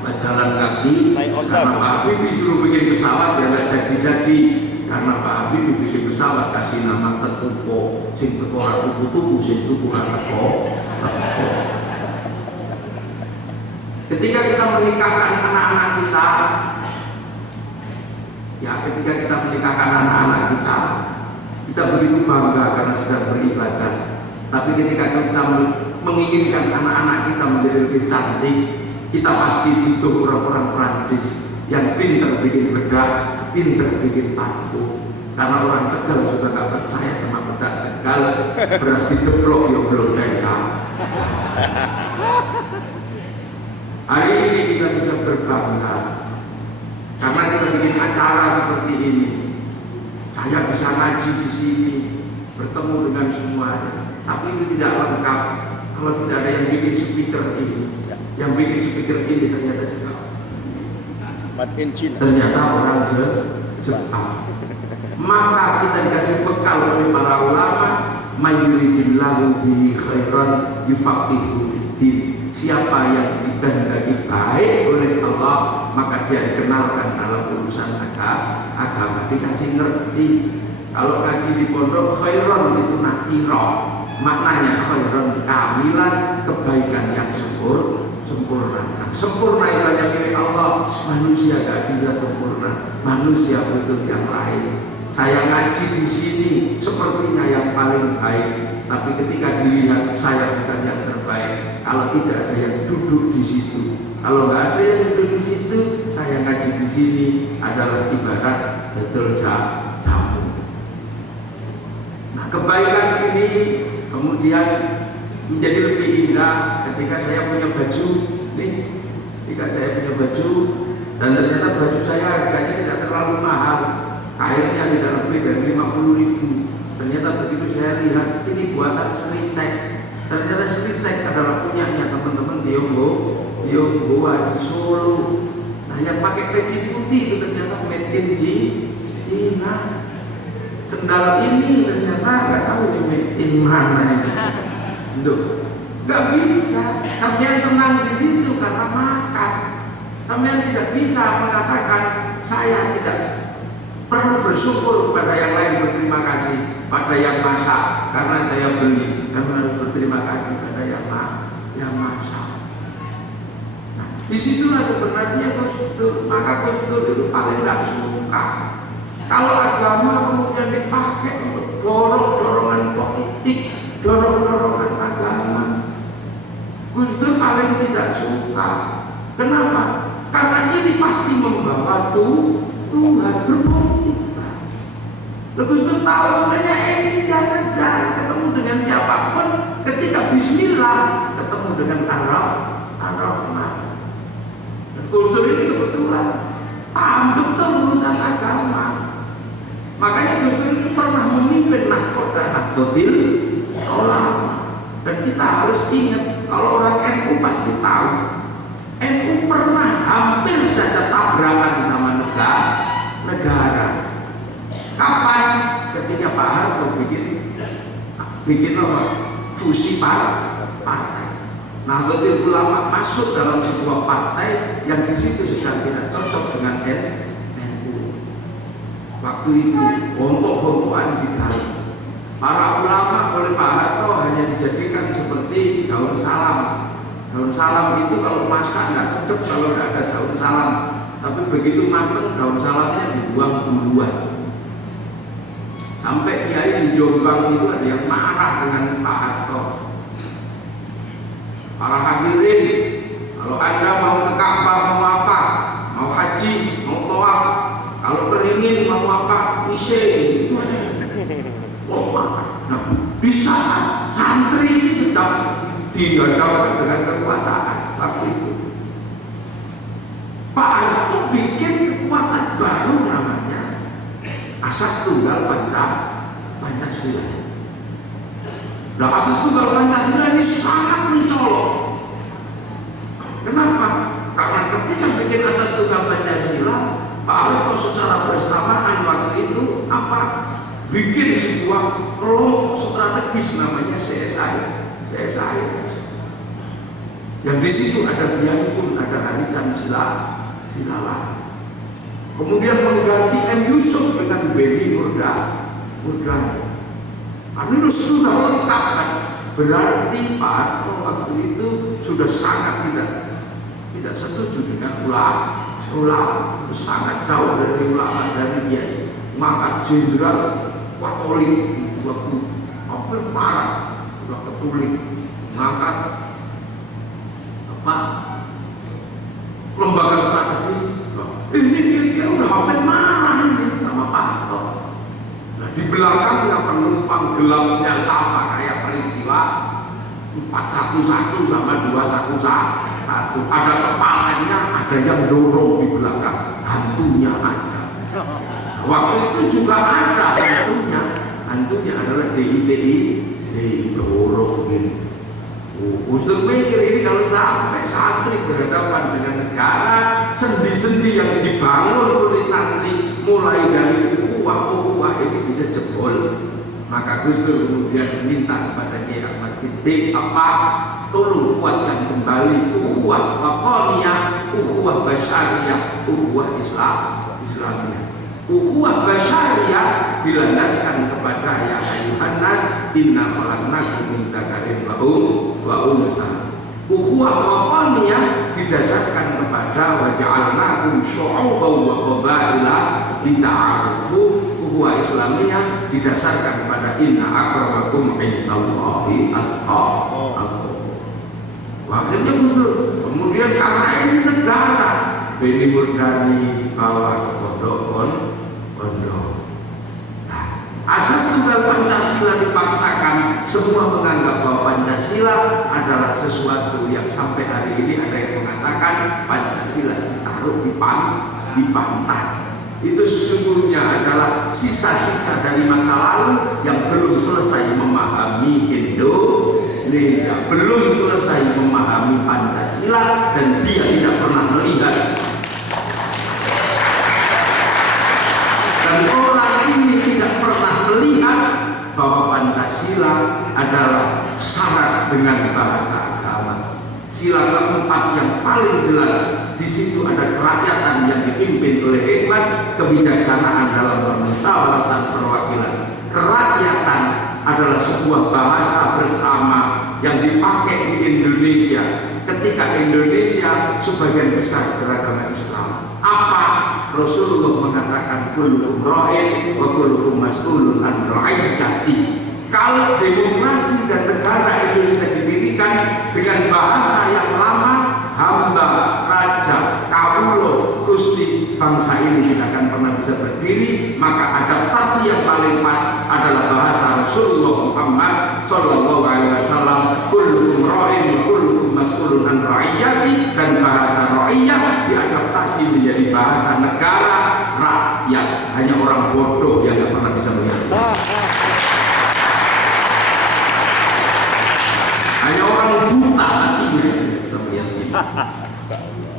Jalan kaki, karena Pak Habibie suruh bikin pesawat ya nggak jadi-jadi. Karena Pak Habibie bikin pesawat kasih nama Tetuko, sing teko ora tuku-tuku, sing tuku ora teko. Ketika kita menikahkan anak-anak kita, ya ketika kita menikahkan anak-anak kita begitu bangga karena sedang beribadah. Tapi ketika kita menginginkan anak-anak kita menjadi lebih cantik, kita pasti butuh orang-orang Prancis yang pintar bikin bedak, pintar bikin parfum. Karena orang Tegal sudah gak percaya sama bedak Tegal, beras dideplok ya belum dengar. Hari ini kita bisa berbangga karena kita bikin acara seperti ini. Saya bisa ngaji di sini, bertemu dengan semuanya. Tapi itu tidak lengkap kalau tidak ada yang bikin speaker ini. Yang bikin speaker ini ternyata juga ternyata orang Jepang. Maka kita dikasih bekal oleh para ulama, mayuridillahu bihi khairan yufaqihu fiddin. Siapa yang dikehendaki baik oleh Allah, maka dia dikenalkan dalam urusan agama, dikasih ngerti. Kalau ngaji di pondok khairon itu nakiro, maknanya khairon kamilan, kebaikan yang sempurna. Nah, sempurna itu hanya milik Allah. Manusia gak bisa sempurna. Manusia butuh yang lain. Saya ngaji di sini sepertinya yang paling baik, tapi ketika dilihat saya bukan yang terbaik. Kalau tidak ada yang duduk di situ, kalau nggak ada yang duduk di situ, saya ngaji di sini adalah ibarat betul jamu. Nah, kebaikan ini kemudian menjadi lebih indah ketika saya punya baju nih, ketika saya punya baju dan ternyata baju saya harganya tidak terlalu mahal, kainnya tidak lebih dari 50.000. Ternyata begitu saya lihat ini buatan Sritek, ternyata Sritek adalah punyanya teman-teman Tionghoa di Solo. Nah, yang pakai peci putih itu ternyata made in China. Sendal ini ternyata nggak tahu di made in mana ini. Duh, nggak bisa. Kalian tenang di situ karena makan. Kalian tidak bisa mengatakan saya tidak perlu bersyukur kepada yang lain, berterima kasih pada yang masak karena saya beli. Kami harus berterima kasih pada yang masak. Nah, disitulah sebenarnya kostum. Maka kostum itu paling tidak suka. Kalau agama kemudian dipakai untuk dorongan politik, dorongan agama, Gus Dur paling tidak suka. Kenapa? Karena ini pasti membawa Tuhan berpolitik. Gus Dur tahu makanya indah saja ketemu dengan siapapun, ketika Bismillah ketemu dengan Ar-Rahman. Gus Dur ini kebetulan paham betul urusan agama. Makanya Gus Dur itu pernah memimpin Nahdlatul Ulama. Dan kita harus ingat, kalau orang NU pasti tahu, NU pernah hampir saja tabrakan sama negara. Kapan? Ketika Pak Harto bikin apa? Fusi partai. Nahdlatul Ulama masuk dalam sebuah partai yang di situ sedang tidak cocok dengan NU. Waktu itu bongkok-bongkokan ditarik. Para ulama oleh Pak Harto hanya dijadikan seperti daun salam. Daun salam itu kalau masak nggak sedap kalau nggak ada daun salam. Tapi begitu matang daun salamnya dibuang duluan. Sampai kiai di Jombang itu ada yang marah dengan Pak Harto. Para hadirin, kalau Anda mau ke Ka'bah mau apa? Mau haji, mau tawaf. Kalau keringin mau apa? Isi. Oh, nah, bisa santri ini sedang dihadapkan dengan kekuasaan waktu itu. Pak Harto bikin kekuatan baru namanya Asas Tunggal Pancasila. Nah, Asas Tunggal Pancasila ini sangat mencolok. Kenapa? Karena ketika bikin Asas Tunggal Pancasila, Pak Harto secara bersamaan waktu itu apa? Bikin sebuah kelompok strategis namanya CSI. Yang di situ ada Biantun, ada Harican Silala. Kemudian mengganti M. Yusuf dengan Beni Murdani. Ini sudah lengkap kan? Berarti Pak Harto waktu itu sudah sangat tidak setuju dengan ulama, sangat jauh dari ulama dari kiai. Maka jenderal Watolik waktu hampir marah, udah ketulik, mengangkat apa lembaga strategis. Ini dia udah hampir marah ini sama Pak Harto. Nah, di belakang yang penumpang gelapnya sama kayak peristiwa 411 sama 211. Ada kepalanya, ada yang dorong di belakang, hantunya ada. Waktu itu juga ada hantunya adalah DITI dorong gini. Gus Dur mikir ini kalau sampai santri berhadapan dengan negara, sendi-sendi yang dibangun oleh santri mulai dari ukhuwah ini bisa jebol. Maka Gus Dur kemudian meminta kepada Kiai Ahmad Siddiq tolong kuatkan kembali ukhuwah waqamiyah, ukhuwah basyariyah, ukhuwah Islamiyah. Ukhuwah basyariyah dilandaskan kepada ya ayyuhan nas inna khalaqnakum min dzakarin wa untha. Ukhuwah wataniyah didasarkan kepada wa ja'alnakum syu'uban wa qabaila lita'arufu. Ukhuwah islamiyah didasarkan pada inna akramakum indallahi atqakum. Akhirnya muncul. Kemudian karena ini negara, Beni Murdani bawa ke pondok. Nah, asas tunggal Pancasila dipaksakan, semua menganggap bahwa Pancasila adalah sesuatu yang sampai hari ini ada yang mengatakan Pancasila ditaruh di pantai. Itu sesungguhnya adalah sisa-sisa dari masa lalu yang belum selesai memahami Indonesia, belum selesai memahami Pancasila, dan dia tidak pernah melihat. Dan orang ini tidak pernah melihat bahwa Pancasila adalah syarat dengan bahasa agama. Sila keempat yang paling jelas, di situ ada kerakyatan yang dipimpin oleh hikmat, kebijaksanaan dalam permusyawaratan perwakilan. Kerakyatan adalah sebuah bahasa bersama yang dipakai di Indonesia ketika Indonesia sebagian besar beragama Islam. Apa? Rasulullah mengatakan kullukum ra'in wa kullukum mas'ulun an ra'iyyati. Kalau demokrasi dan negara Indonesia didirikan dengan bahasa yang lama, hamba, raja, kawulo, gusti, bangsa ini tidak akan pernah bisa berdiri. Maka adaptasi yang paling pas adalah bahasa Rasulullah Muhammad Sallallahu Alaihi Wasallam, kullukum ra'in wa kullukum mas'ulun an ra'iyyati. Dan bahasa ra'iyyah diadaptasi menjadi bahasa negara rakyat. Hanya orang bodoh yang tidak pernah bisa melihat. Hanya orang buta hatinya yang bisa melihat ini.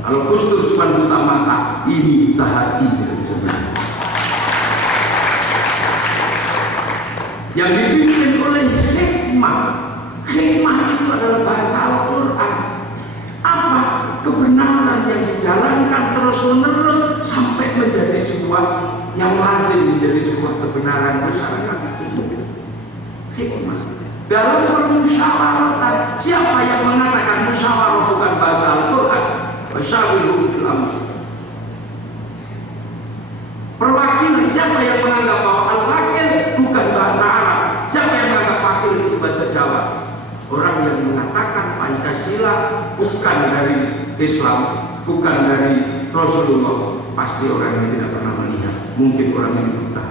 Kalau Gus Dur cuma buta mata, ini buta hati yang bisa melihat. Yang dipimpin oleh hikmah. Hikmah itu adalah bahasa Al-Quran. Apa? Kebenaran yang dijalankan terus-menerus sampai menjadi sebuah yang lazim, menjadi sebuah kebenaran masyarakat. Hikmah. Dalam permusyawaratan, siapa yang mengatakan musyawarah bukan bahasa Al-Quran? Wasyawirhum fil amr. Perwakilan, siapa yang menganggap bahwa al-wakil bukan bahasa Arab? Siapa yang menganggap wakil itu bahasa Jawa? Orang yang mengatakan Pancasila bukan dari Islam, bukan dari Rasulullah, pasti orang ini tidak pernah melihat. Mungkin orang ini buta.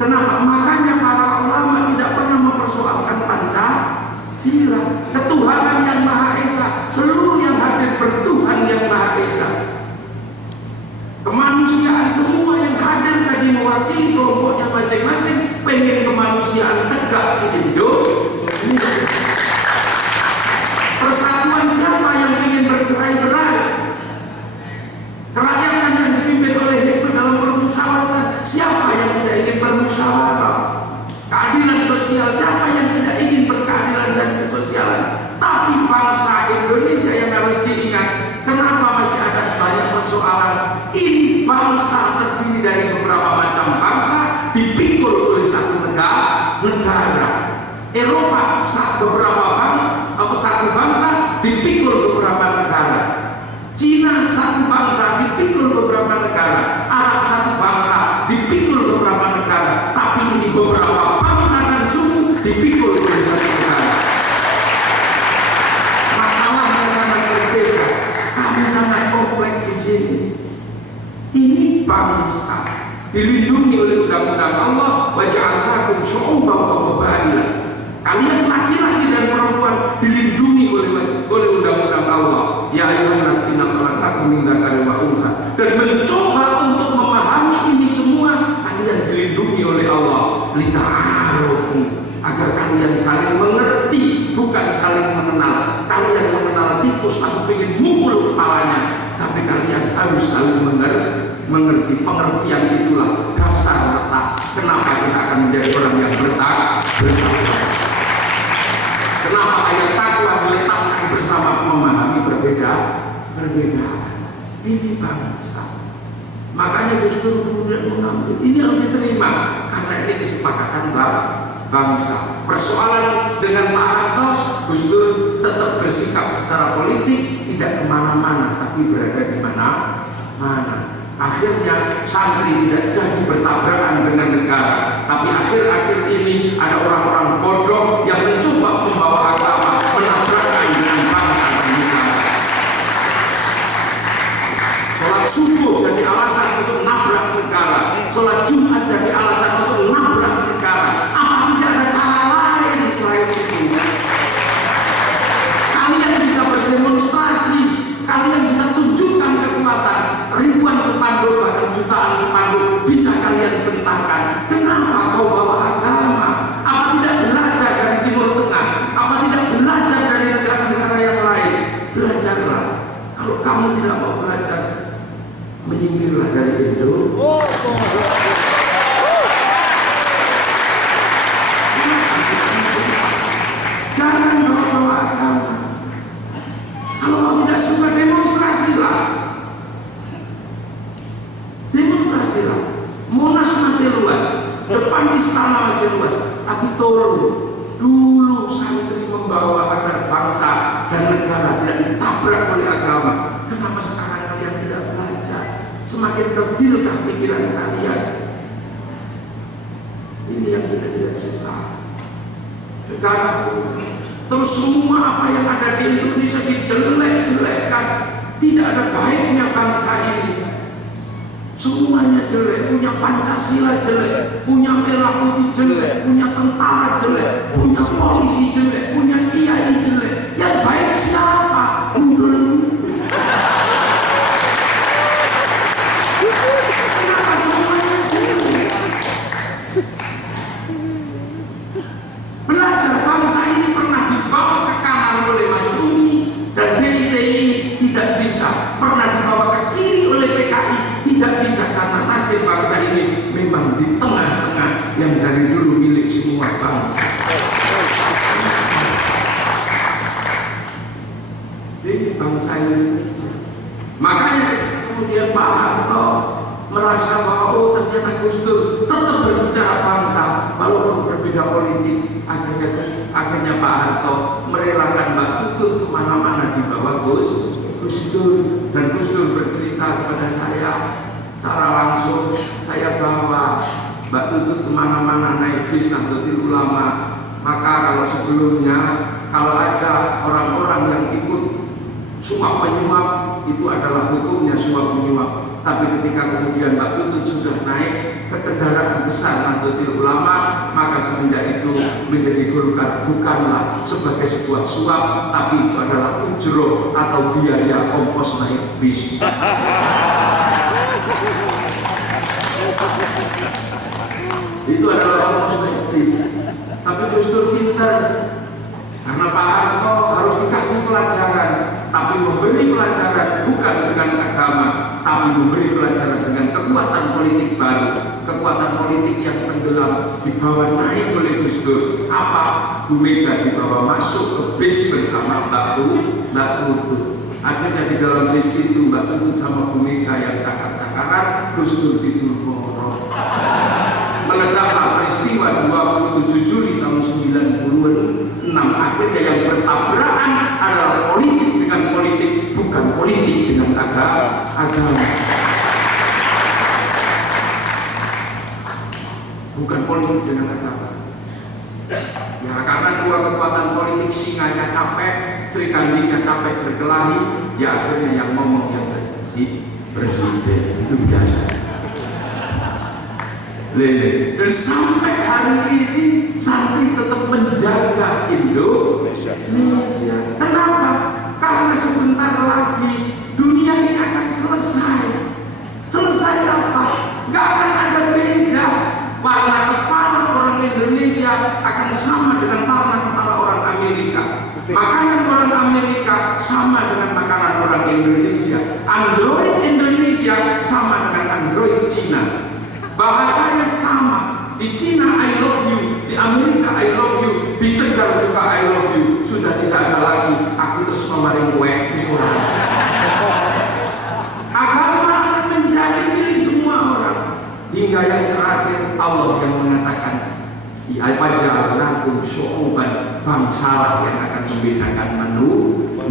Kenapa? Makanya para ulama tidak pernah mempersoalkan Pancasila. Ketuhanan yang Maha Esa, seluruh yang hadir bertuhan yang Maha Esa. Kemanusiaan semua yang hadir tadi mewakili kelompoknya masing-masing, pengen kemanusiaan tegak di Indonesia. Persatuan siapa yang ingin bercerai-berai? Kerakyatan yang dipimpin oleh hikmah dalam permusyawaratan, siapa yang tidak ingin bermusyawarah? Keadilan sosial, siapa yang tidak ingin berkeadilan dan kesosialan? Tapi bangsa Indonesia yang harus diingat, kenapa masih ada sebanyak persoalan? Ini bangsa terdiri dari beberapa macam bangsa, dipikul oleh satu negara. Eropa satu bangsa, dipikul beberapa negara. Cina satu bangsa, dipikul beberapa negara. Arab satu bangsa, dipikul beberapa negara. Tapi ini beberapa bangsa dan suku dipikul oleh satu negara. Masalahnya sangat berbeda. Kami sangat kompleks di sini. Ini bangsa dilindungi oleh undang-undang Allah, wa ja'alnakum syu'uban wa qabaila. Kalian laki-laki dan perempuan dilindungi oleh undang-undang Allah. Ya ayyuhan nas inna khalaqnakum min dzakarin wa untha. Dan mencoba untuk memahami ini semua, kalian dilindungi oleh Allah. Lita'arufu, agar kalian saling mengerti, bukan saling mengenal. Kalian mengenal tikus, aku ingin mukul kepalanya. Tapi kalian harus saling mengerti. Pengertian itulah dasar letak kenapa kita akan menjadi orang yang bertakwa. Kenapa ayat takwa diletakkan bersama memahami berbeda. perbedaan. Ini bangsa. Makanya Gus Dur kemudian mengambil. Ini harus diterima karena ini kesepakatan bangsa. Persoalan dengan Pak Harto, Gus Dur tetap bersikap secara politik, tidak kemana-mana, tapi berada di mana-mana. Akhirnya santri tidak jadi bertabrakan dengan negara, tapi akhir-akhir ini ada orang-orang bodoh yang mencoba membawa agama menabrakkan dengan bangsa dan negara. Sholat subuh jadi alasan untuk nabrak negara, sholat Jumat jadi alasan untuk nabrak negara. Apa tidak ada cara lain selain itu? Kalian bisa berdemonstrasi, kalian bisa tunjukkan kekuatan, ribuan spanduk bahkan jutaan spanduk bisa kalian bentangkan. Kenapa kau bawa agama? Apa tidak belajar dari Timur Tengah? Apa tidak belajar dari negara-negara yang lain? Belajarlah. Kalau kamu tidak mau belajar, menyingkirlah dari Indo. Jangan bawa agama. Kalau kamu tidak suka, demonstrasilah. Demonstrasilah. Monas masih luas, depan istana masih luas, tapi tolong dulu santri membawa agar bangsa dan negara tidak ditabrak oleh agama. Kenapa sekarang kalian tidak belajar? Semakin kecilkah pikiran kalian? Ini yang kita tidak suka. Sekarang terus semua apa yang ada di Indonesia dijelek-jelekkan. Tidak ada baiknya bangsa ini. Semuanya jelek, punya Pancasila jelek, punya merah putih jelek, punya tentara jelek, punya polisi jelek, punya kiai jelek. Yang baik siapa? Gundul. Kenapa semuanya jelek? Belajar bangsa ini pernah dibawa ke kanan oleh Masyumi dan BIT ini tidak bisa. Pernah dibawa ke kiri oleh PKI, tidak bisa karena nasib bangsa ini memang di tengah-tengah yang dari dulu milik semua bangsa. Ini bangsa Indonesia. Makanya kemudian Pak Harto merasa bahwa oh ternyata Gus Dur tetap berbicara bangsa walaupun berbeda politik. Akhirnya Pak Harto merelakan Mbak Tutut kemana-mana di bawah Gus Dur, dan Gus Dur bercerita kepada saya secara langsung. Saya bawa Mbak Tutut kemana-mana naik bis Nahdlatul Ulama. Maka kalau sebelumnya kalau ada orang-orang yang ikut suap menyuap, itu adalah hukumnya suap menyuap. Tapi ketika kemudian Mbak Tutut sudah naik ke kendaraan besar Nahdlatul Ulama, maka semenjak itu menjadi golkar bukanlah sebagai sebuah suap, tapi itu adalah ujroh atau biaya ongkos naik bis. Itu adalah ongkos naik bis. Tapi Gus Dur pintar, karena Pak Harto harus dikasih pelajaran, tapi memberi pelajaran bukan dengan agama, tapi memberi pelajaran dengan kekuatan politik baru, kekuatan politik yang tenggelam dibawa naik oleh Gus Dur. Apa? Bu Mega dibawa masuk ke bis bersama Mbak Tutut. Akhirnya di dalam bis itu Mbak Tutut sama Bu Mega yang cakar-cakaran, Gus Dur tidur ngorok. Meledaklah peristiwa 27 Juli tahun 96. Akhirnya yang bertabrakan adalah politik dengan politik, bukan politik dengan agama. Bukan politik dengan agama. Ya karena dua kekuatan politik, singanya capek, Sri Kandinya capek berkelahi, ya akhirnya yang ngomong yang si presiden, itu biasa. Lele. Dan sampai hari ini santri tetap menjaga Indonesia. Kenapa? Karena sebentar lagi dunia ini akan selesai. Selesai apa? Gak akan ada beda. Warna kepala orang Indonesia akan sama dengan warna kepala orang Amerika. Makanan orang Amerika sama dengan makanan orang Indonesia. Android Indonesia sama dengan Android Cina. Bahasanya sama. Di Cina I love you, di Amerika I love you, di Tegal juga I love you. Sudah tidak ada lagi aku terus memaring wek. terakhir Allah yang mengatakan waja'alnakum syu'uban, bangsalah yang akan membedakan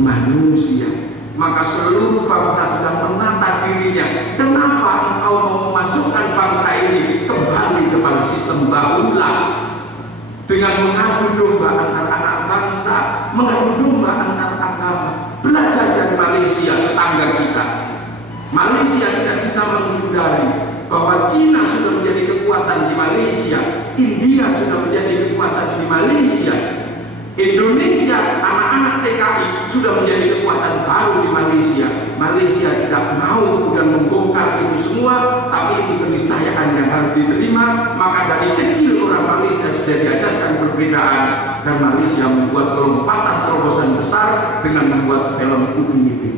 manusia. Maka seluruh bangsa sedang menata dirinya. Kenapa engkau mau memasukkan bangsa ini kembali kepada sistem bahula dengan mengadu domba antar anak bangsa, mengadu domba antar agama? Belajar dari Malaysia, tetangga kita. Malaysia tidak bisa menghindari bahwa Cina sudah menjadi kekuatan di Malaysia, India sudah menjadi kekuatan di Malaysia, Indonesia, anak-anak TKI sudah menjadi kekuatan baru di Malaysia. Malaysia tidak mau dan membongkar itu semua, tapi itu keniscayaan yang harus diterima. Maka dari kecil orang Malaysia sudah diajarkan perbedaan, dan Malaysia membuat lompatan terobosan besar dengan membuat film Upin Ipin.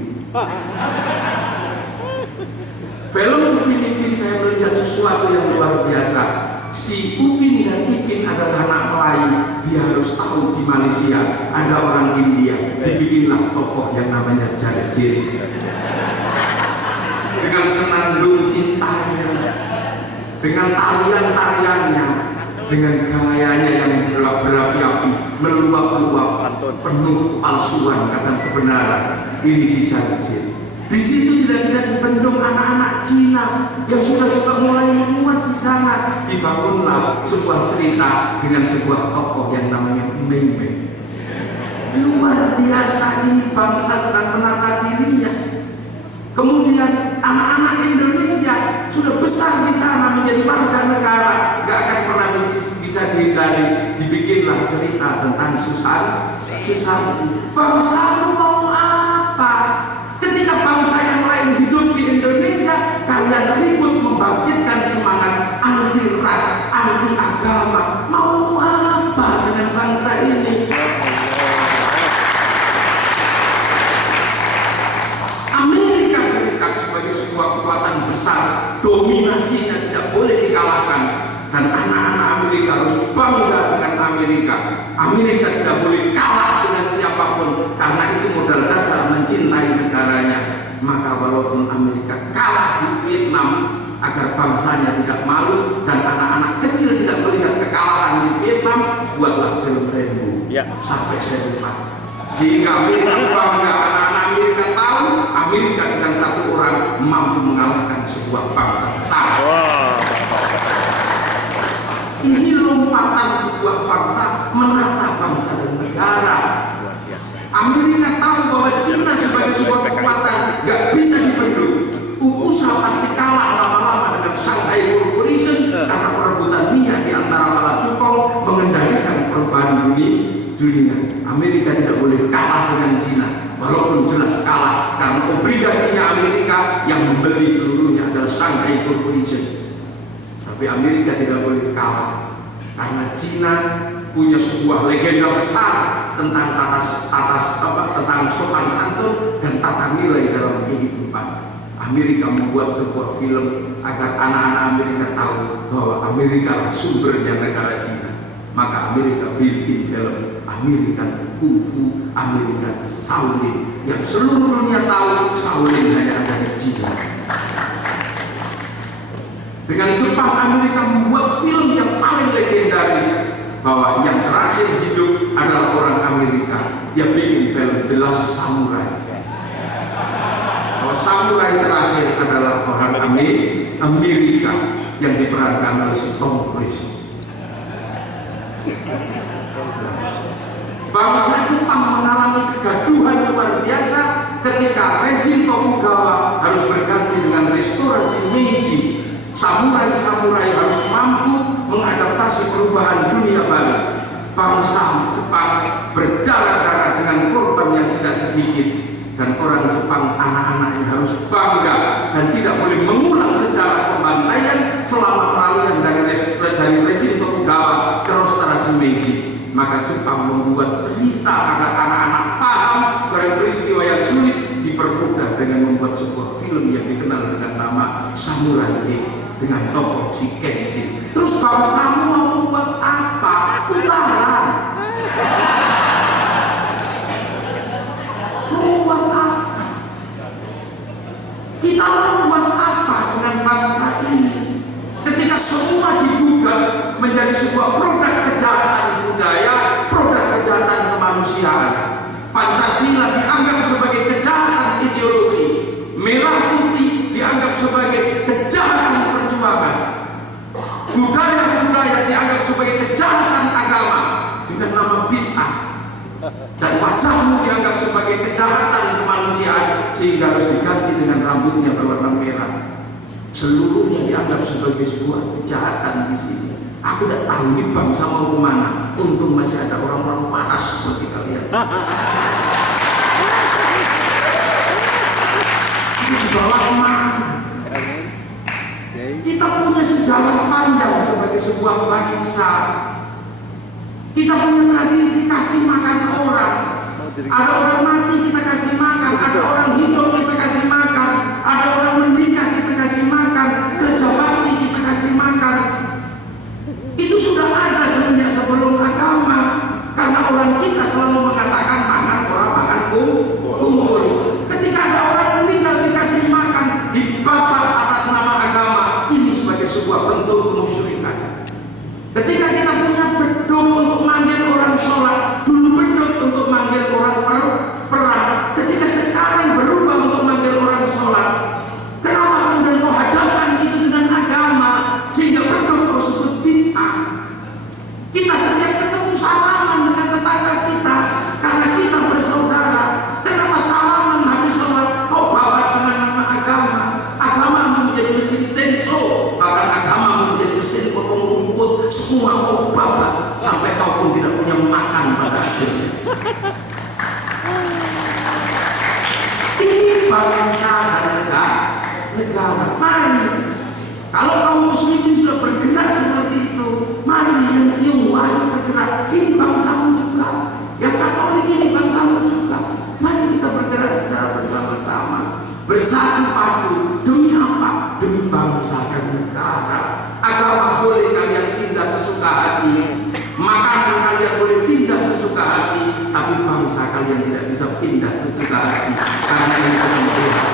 Film Upin Ipin saya melihat sesuatu yang luar biasa. Si Upin dan Ipin adalah anak Melayu. Dia harus tahu di Malaysia ada orang India. Dibikinlah tokoh yang namanya Jadjil dengan senandung cintanya, dengan tarian-tariannya, dengan gayanya yang berapi-api, meluap-luap, penuh palsuan dan kebenaran. Ini si Jadjil. Di situ tidak bisa dibendung anak-anak Cina yang sudah juga mulai menguat di sana. Dibangunlah sebuah cerita dengan sebuah tokoh yang namanya Meng Meng. Luar biasa, ini bangsa sedang menata dirinya. Kemudian anak-anak Indonesia sudah besar di sana menjadi warga negara, gak akan pernah bisa dihindari. Dibikinlah cerita tentang Susanti. Bangsa mau apa? Ketika bangsa yang lain hidup di Indonesia, kalian ribut membangkitkan semangat anti ras, anti agama. Mau apa dengan bangsa ini? Amerika Serikat sebagai sebuah kekuatan besar, dominasinya tidak boleh dikalahkan, dan anak-anak Amerika harus bangga dengan Amerika. Amerika tidak boleh kalah dengan siapapun, karena itu modal dasar mencintai negaranya. Maka walaupun Amerika kalah di Vietnam, agar bangsanya tidak malu dan anak-anak kecil tidak melihat kekalahan di Vietnam, buatlah film Rambo. Sampai saya lupa. Jika Amerika bangga, anak-anak Amerika tahu Amerika dengan satu orang mampu mengalahkan sebuah bangsa besar. Ini lompatan sebuah bangsa menata bangsa dan negara. Amerika tahu bahwa China sebagai sebuah kekuatan gak bisa dibendung. USA pasti kalah lama-lama dengan Shanghai Corporation karena perebutan minyak di antara para cukong mengendalikan perubahan dunia. Amerika tidak boleh kalah dengan China, walaupun jelas kalah karena obligasinya Amerika yang membeli seluruhnya adalah Shanghai Corporation. Tapi Amerika tidak boleh kalah karena Cina punya sebuah legenda besar tentang tentang sopan santun dan tata nilai dalam kehidupan. Amerika membuat sebuah film agar anak-anak Amerika tahu bahwa Amerika lah sumbernya negara Cina. Maka Amerika bikin film American Kung Fu, American Shaolin, yang seluruh dunia tahu Shaolin hanya ada di Cina. Dengan Jepang, Amerika membuat film yang paling legendaris bahwa yang terakhir hidup adalah orang Amerika. Dia bikin film The Last Samurai. Bahwa samurai terakhir adalah orang Amerika yang diperankan oleh si Tom Cruise. Bangsa Jepang mengalami kegaduhan luar biasa ketika rezim Tokugawa harus berganti dengan restorasi Meiji. Samurai-samurai harus mampu mengadaptasi perubahan dunia baru. Bangsa Jepang berdarah-darah dengan korban yang tidak sedikit, dan orang Jepang anak-anaknya harus bangga dan tidak boleh mengulang sejarah pembantaian selama peralihan dari rezim Tokugawa ke restorasi Meiji. Maka Jepang membuat cerita agar anak-anak paham dari peristiwa yang sulit, dipermudah dengan membuat sebuah film yang dikenal dengan nama Samurai dengan tokoh si Kenshin. Terus bangsamu mau membuat apa? Utara. Membuat apa? Kita mau membuat apa dengan bangsa ini? Ketika semua menjadi sebuah produk kejahatan budaya, produk kejahatan kemanusiaan. Pancasila dianggap sebagai kejahatan ideologi, merah putih dianggap sebagai kejahatan perjuangan, budaya-budaya dianggap sebagai kejahatan agama dengan nama bid'ah, dan wajahmu dianggap sebagai kejahatan kemanusiaan sehingga harus diganti dengan rambutnya berwarna merah. Seluruhnya dianggap sebagai sebuah kejahatan di sini. Aku tidak tahu ini bangsa mau kemana. Untung masih ada orang-orang panas seperti kalian. Ini dibawa kemana? Kita punya sejarah panjang sebagai sebuah bangsa. Kita punya tradisi kasih makan orang. Ada orang mati kita kasih makan, ada orang hidup kita kasih makan, ada orang menikah kita kasih makan, kerja bakti kita kasih makan. Itu sudah ada semenjak sebelum agama, karena orang kita selalu mengatakan makan orang makan kumpul. Ketika ada orang meninggal dikasih makan, dibakar atas nama agama, ini sebagai sebuah bentuk kemusyrikan. Ketika kita punya beduk untuk manggil orang sholat, dulu beduk untuk manggil orang perang. Ketika sekarang berubah untuk manggil orang sholat, kenapa kemudian kau hadapkan itu dengan agama sehingga beduk kau sebut bid'ah? Kita setiap ketemu salaman dengan tetangga kita karena kita bersaudara. Kenapa salaman habis sholat kau bawa dengan nama agama? Agama menjadi mesin senso, bahkan agama menjadi mesin potong rumput. Semua kau bawa sampai kau pun tidak punya makan pada akhirnya. Ini bangsa dan negara. Mari, kalau kaum muslimin sudah bergerak seperti itu, mari yang Tionghoa bergerak. Ini bangsamu juga. Yang Katolik ini bangsamu juga. Mari kita bergerak secara bersama-sama, bersatu padu. Demi apa? Demi bangsa dan negara. Agama boleh kalian pindah sesuka hati, makanan kalian boleh pindah sesuka hati, tapi bangsa kalian tidak bisa pindah sesuka hati karena ini akan Tuhan.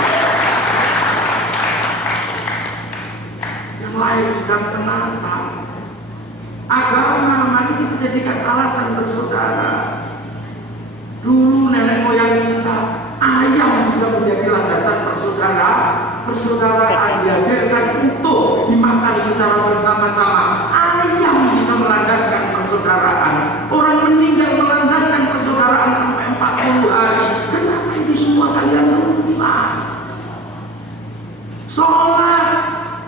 Yang lain sedang penantang. Agama mari kita jadikan alasan bersaudara. Dulu nenek moyang kita, ayam bisa menjadi landasan persaudaraan, dihadirkan utuh, dimakan secara bersama-sama. Ayam bisa melandaskan persaudaraan. Orang meninggal melandaskan persaudaraan sampai 40 hari. Kenapa itu semua kalian rusak? Sholat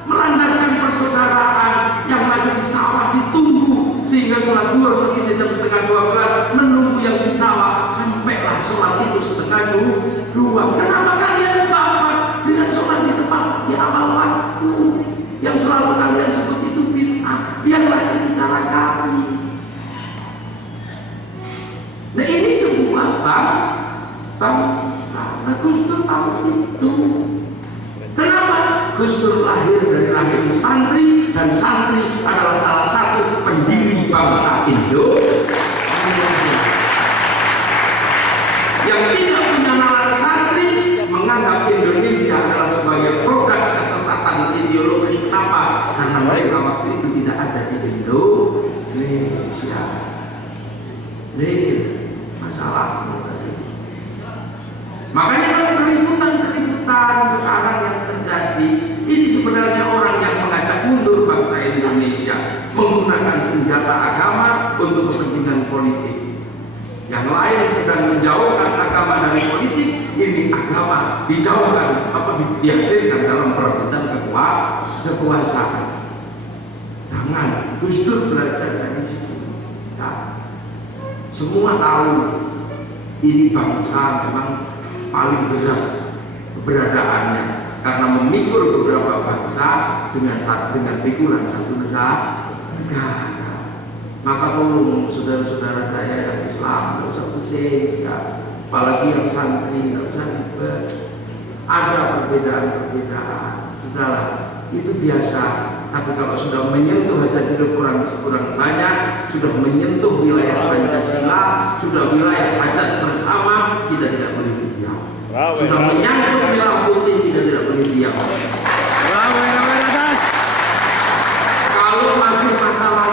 melandaskan persaudaraan, yang masih di sawah ditunggu sehingga sholat duhur mestinya jam 11:30, menunggu yang di sawah sampailah sholat itu 11:30. Kenapa kalian bapak dengan sholat di tempat di awal waktu yang selalu kalian sebut itu bid'ah? Biarlah itu cara kami. Nah ini sebuah bangsa. Nah Gus Dur tahu itu. Kenapa? Gus Dur lahir dari rahim santri, dan santri adalah salah satu pendiri bangsa Indonesia. Yang tidak punya nalar santri menganggap Indonesia adalah sebagai produk kesesatan ideologi. Kenapa? Karena mereka waktu itu tidak ada di Indonesia. Ini masalah. Makanya kalau keributan sekarang yang terjadi, ini sebenarnya orang yang mengajak mundur bangsa Indonesia, menggunakan senjata agama untuk kepentingan politik. Yang lain sedang menjauhkan agama dari politik, ini agama dijauhkan, dihadirkan dalam perebutan kekuasaan. Jangan, Gus Dur belajar dari situ. Ya. Semua tahu ini bangsa memang paling berat keberadaannya karena memikul beberapa bangsa dengan pikulan satu negara. Maka tolong saudara-saudara saya yang Islam, tidak usah pusing, ya. Apalagi yang santri, tidak usah ribet. Ada perbedaan-perbedaan, sudahlah, itu biasa. Tapi kalau sudah menyentuh hajat hidup kurang banyak, sudah menyentuh wilayah Pancasila, sudah wilayah hajat bersama, kita tidak boleh diam. Sudah menyangkut merah putih, kita tidak boleh diam. Kalau masih masalah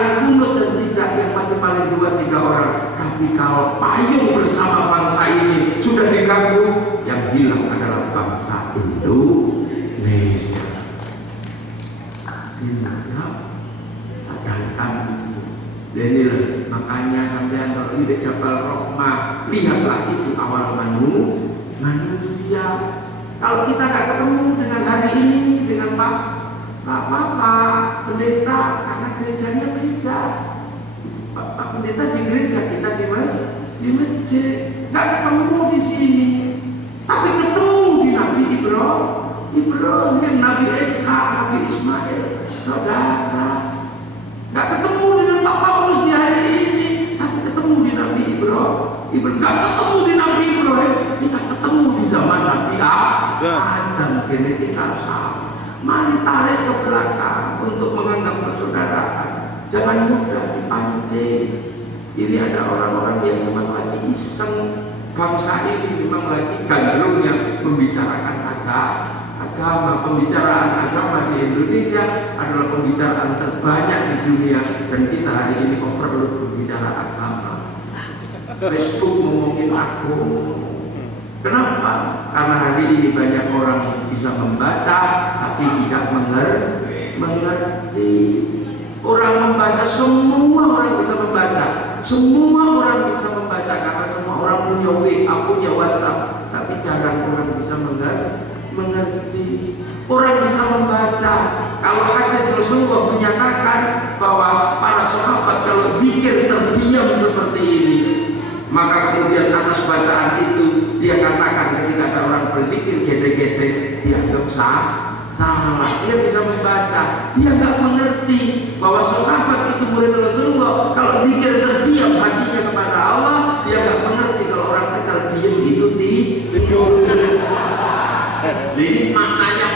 akan kunut dan tidak yang mati paling 2-3 orang. Tapi kalau payung bersama bangsa ini sudah diganggu, yang hilang adalah bangsa Indonesia. Tidak sadarkan itu. Dan inilah makanya sampean kalau di Jabal Rahmah, lihatlah itu awal manusia. Kalau kita nggak ketemu dengan hari ini dengan Pak Pendeta, karena gerejanya beda. Pak Pendeta di gereja, kita di masjid, nggak ketemu di sini. Tapi ketemu di Nabi Ibrahim, Nabi Ishak, Nabi Ismail, saudara. Nggak ketemu dengan Pak Paulus di hari ini, tapi ketemu di Nabi Ibrahim. Nggak ketemu di Nabi Ibrahim, kita ketemu di zaman Nabi Adam, genetika sama. Mari tarik ke belakang untuk menganggap persaudaraan. Jangan mudah dipancing. Ini ada orang-orang yang memang lagi iseng. Bangsa ini memang lagi gandrungnya membicarakan agama. Pembicaraan agama di Indonesia adalah pembicaraan terbanyak di dunia, dan kita hari ini overload berbicara agama. Facebook ngomongin aku. Kenapa? Karena hari ini banyak orang yang bisa membaca tapi tidak mengerti. Orang membaca, semua orang bisa membaca. Semua orang bisa membaca karena semua orang punya WA, punya WhatsApp, tapi jarang orang bisa mengerti. Orang bisa membaca. Kalau hadis Rasulullah menyatakan bahwa para sahabat kalau pikir terdiam seperti ini, maka kemudian atas bacaan itu dia katakan ketika ada orang berpikir gede-gede, dia nggak salah, dia bisa membaca. Dia nggak mengerti bahwa sahabat itu murid Rasulullah kalau pikir terdiam hatinya kepada Allah, dia nggak mengerti kalau orang tegal diam itu tidur. Jadi maknanya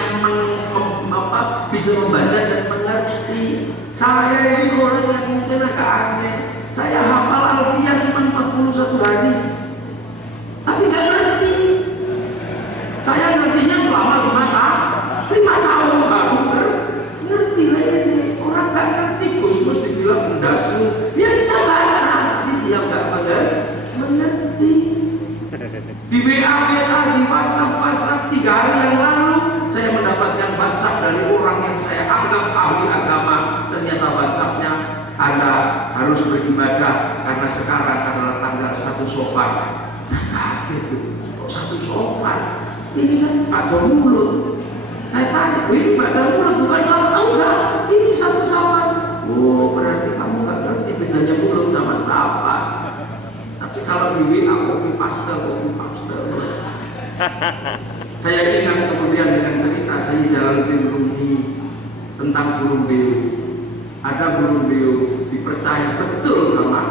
bisa membaca dan mengerti. Saya ini orang yang mungkin agak aneh. Saya hafal Alfiyah cuma 41 hari, tapi nggak ngerti. Saya ngertinya selama 5 tahun baru ngerti lah ini. Orang nggak ngerti, Gus dibilang mendasmu. Dia bisa baca, tapi dia nggak mengerti. Di WA, di WhatsApp 3 hari yang lalu saya mendapatkan WhatsApp dari orang yang saya anggap ahli agama. Ternyata WhatsAppnya ada harus beribadah karena sekarang adalah tanggal 1 Syawal. Kaget tuh, kok 1 Syawal? Ini kan pada mulut. Saya tanya, ini pada mulut bukan salah, enggak? Ini 1 Syawal. Oh, berarti kamu nggak ngerti bedanya mulut sama sahabat. Tapi kalau di WA kopi paste. Saya ingat kemudian dengan cerita saya Jalaluddin Rumi tentang burung beo. Ada burung beo dipercaya betul sama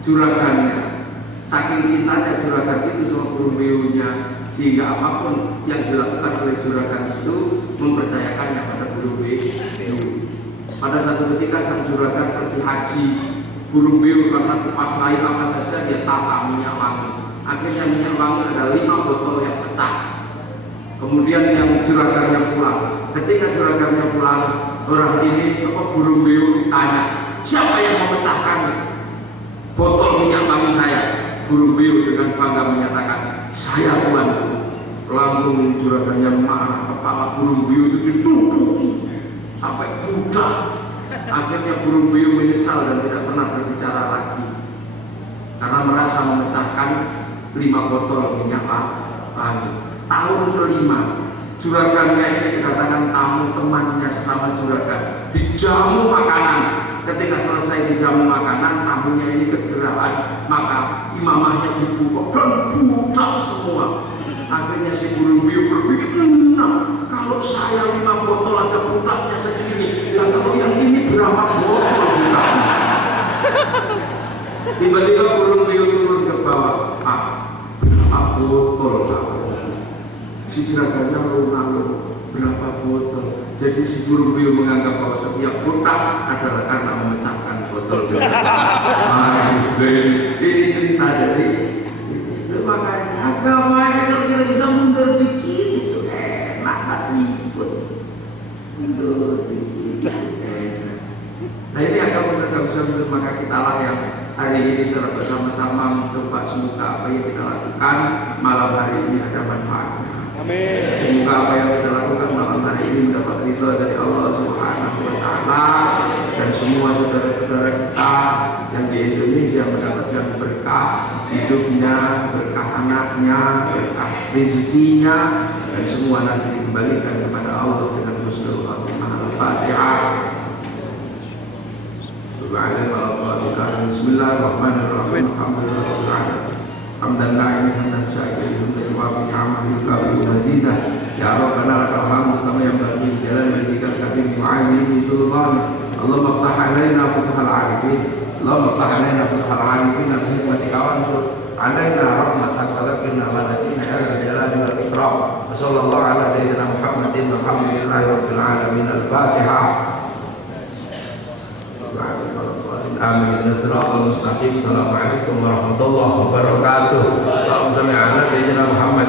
juragannya. Saking cintanya juragan itu sama burung beonya, sehingga apapun yang dilakukan oleh juragan itu mempercayakannya pada burung beo. Pada satu ketika sang juragan pergi haji, burung beo karena kupas lain apa saja dia tata minyak wangi. Akhirnya minyak wangi ada 5 botol yang pecah. Kemudian yang juragannya pulang. Ketika juragannya pulang, orang ini burung beo ditanya, siapa yang memecahkan botol minyak wangi saya? Burung beo dengan bangga menyatakan, saya tuan. Langsung juragannya marah, kepala burung beo itu diduduki sampai budak. Akhirnya burung beo menyesal dan tidak pernah berbicara lagi karena merasa memecahkan 5 botol minyak wangi. Tahun kelima, juragannya ini kedatangan tamu temannya sesama juragan, dijamu makanan. Ketika selesai dijamu makanan, tamunya ini kegerahan, maka imamahnya dibuka dan budak semua. Akhirnya si burung beo berpikir, nah kalau saya 5 botol aja budaknya segini, nah kalau yang ini berapa botol budaknya? Tiba-tiba burung beo turun ke bawah, berapa botol kamu? Si juragannya lalu berapa botol. Jadi si burung beo menganggap bahwa setiap budak adalah karena memecahkan botol. Ini cerita dari itu. Makanya agama ini kalau kita bisa mundur dikit itu enak, tak ribut. Mundur dikit enak. Nah ini agama hari ini secara bersama-sama mencoba semoga apa yang kita lakukan malam hari ini ada manfaatnya. Amin. Semoga apa yang kita lakukan malam hari ini mendapat ridho dari Allah Subhanahu wa Ta'ala, dan semua saudara-saudara kita yang di Indonesia mendapatkan berkah hidupnya, berkah anaknya, berkah rezekinya, dan semua nanti dikembalikan kepada Allah dengan husnul khatimah. Al-Fatihah. Bismillahirrahmanirrahim. Alhamdulillahirabbil alamin. Hamdan na'iman hamdan syakiran wa fi ni'matil karim mazidah. Ya Rabbana lakal hamdu kama yanbaghi li jalali wajhikal karim wa 'azimi sultani. Allahumma iftah 'alaina futuhal 'arifin. Allahumma iftah 'alaina futuhal 'arifin bi hikmatika wa ansur 'alaina rahmataka wa qina ma nasina ya jalali wal ikram. Wa sallallahu ala sayyidina Muhammadin walhamdulillahi rabbil alamin. Al-Fatihah. Amin. Siratal mustaqim. Assalamualaikum warahmatullahi wabarakatuh. Allahumma shalli ala sayyidina Muhammad.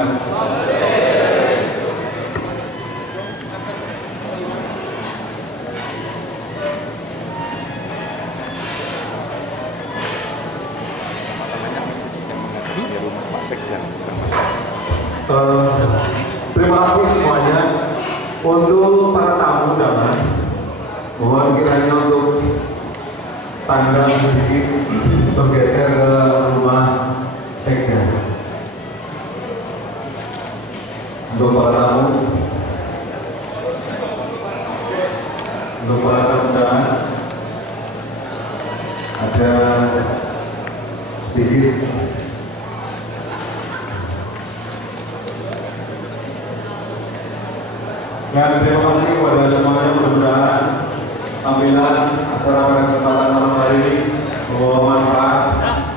Terima kasih semuanya. Untuk para tamu undangan, mohon kiranya untuk tangga sedikit bergeser ke rumah sekda. Untuk para tamu, untuk para tamu undangan, ada sedikit dan terima kasih kepada semuanya. Mudah-mudahan tampilan acara pada kesempatan malam hari ini membawa manfaat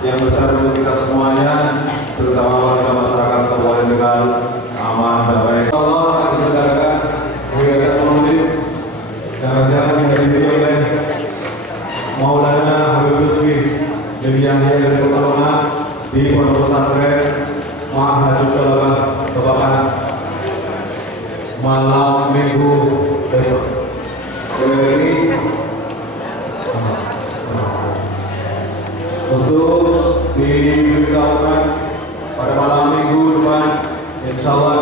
yang besar untuk kita semuanya, terutama warga masyarakat Kabupaten Tegal, aman, damai. Allah akan diselenggarakan kegiatan maulid yang nanti akan dihadiri oleh Maulana Habib Lutfi bin Yahya dari Pekalongan di Pondok Pesantren Ma'hadul Talabah Kebakan malam minggu besok. Jadi untuk diberitahukan pada malam minggu depan, insya Allah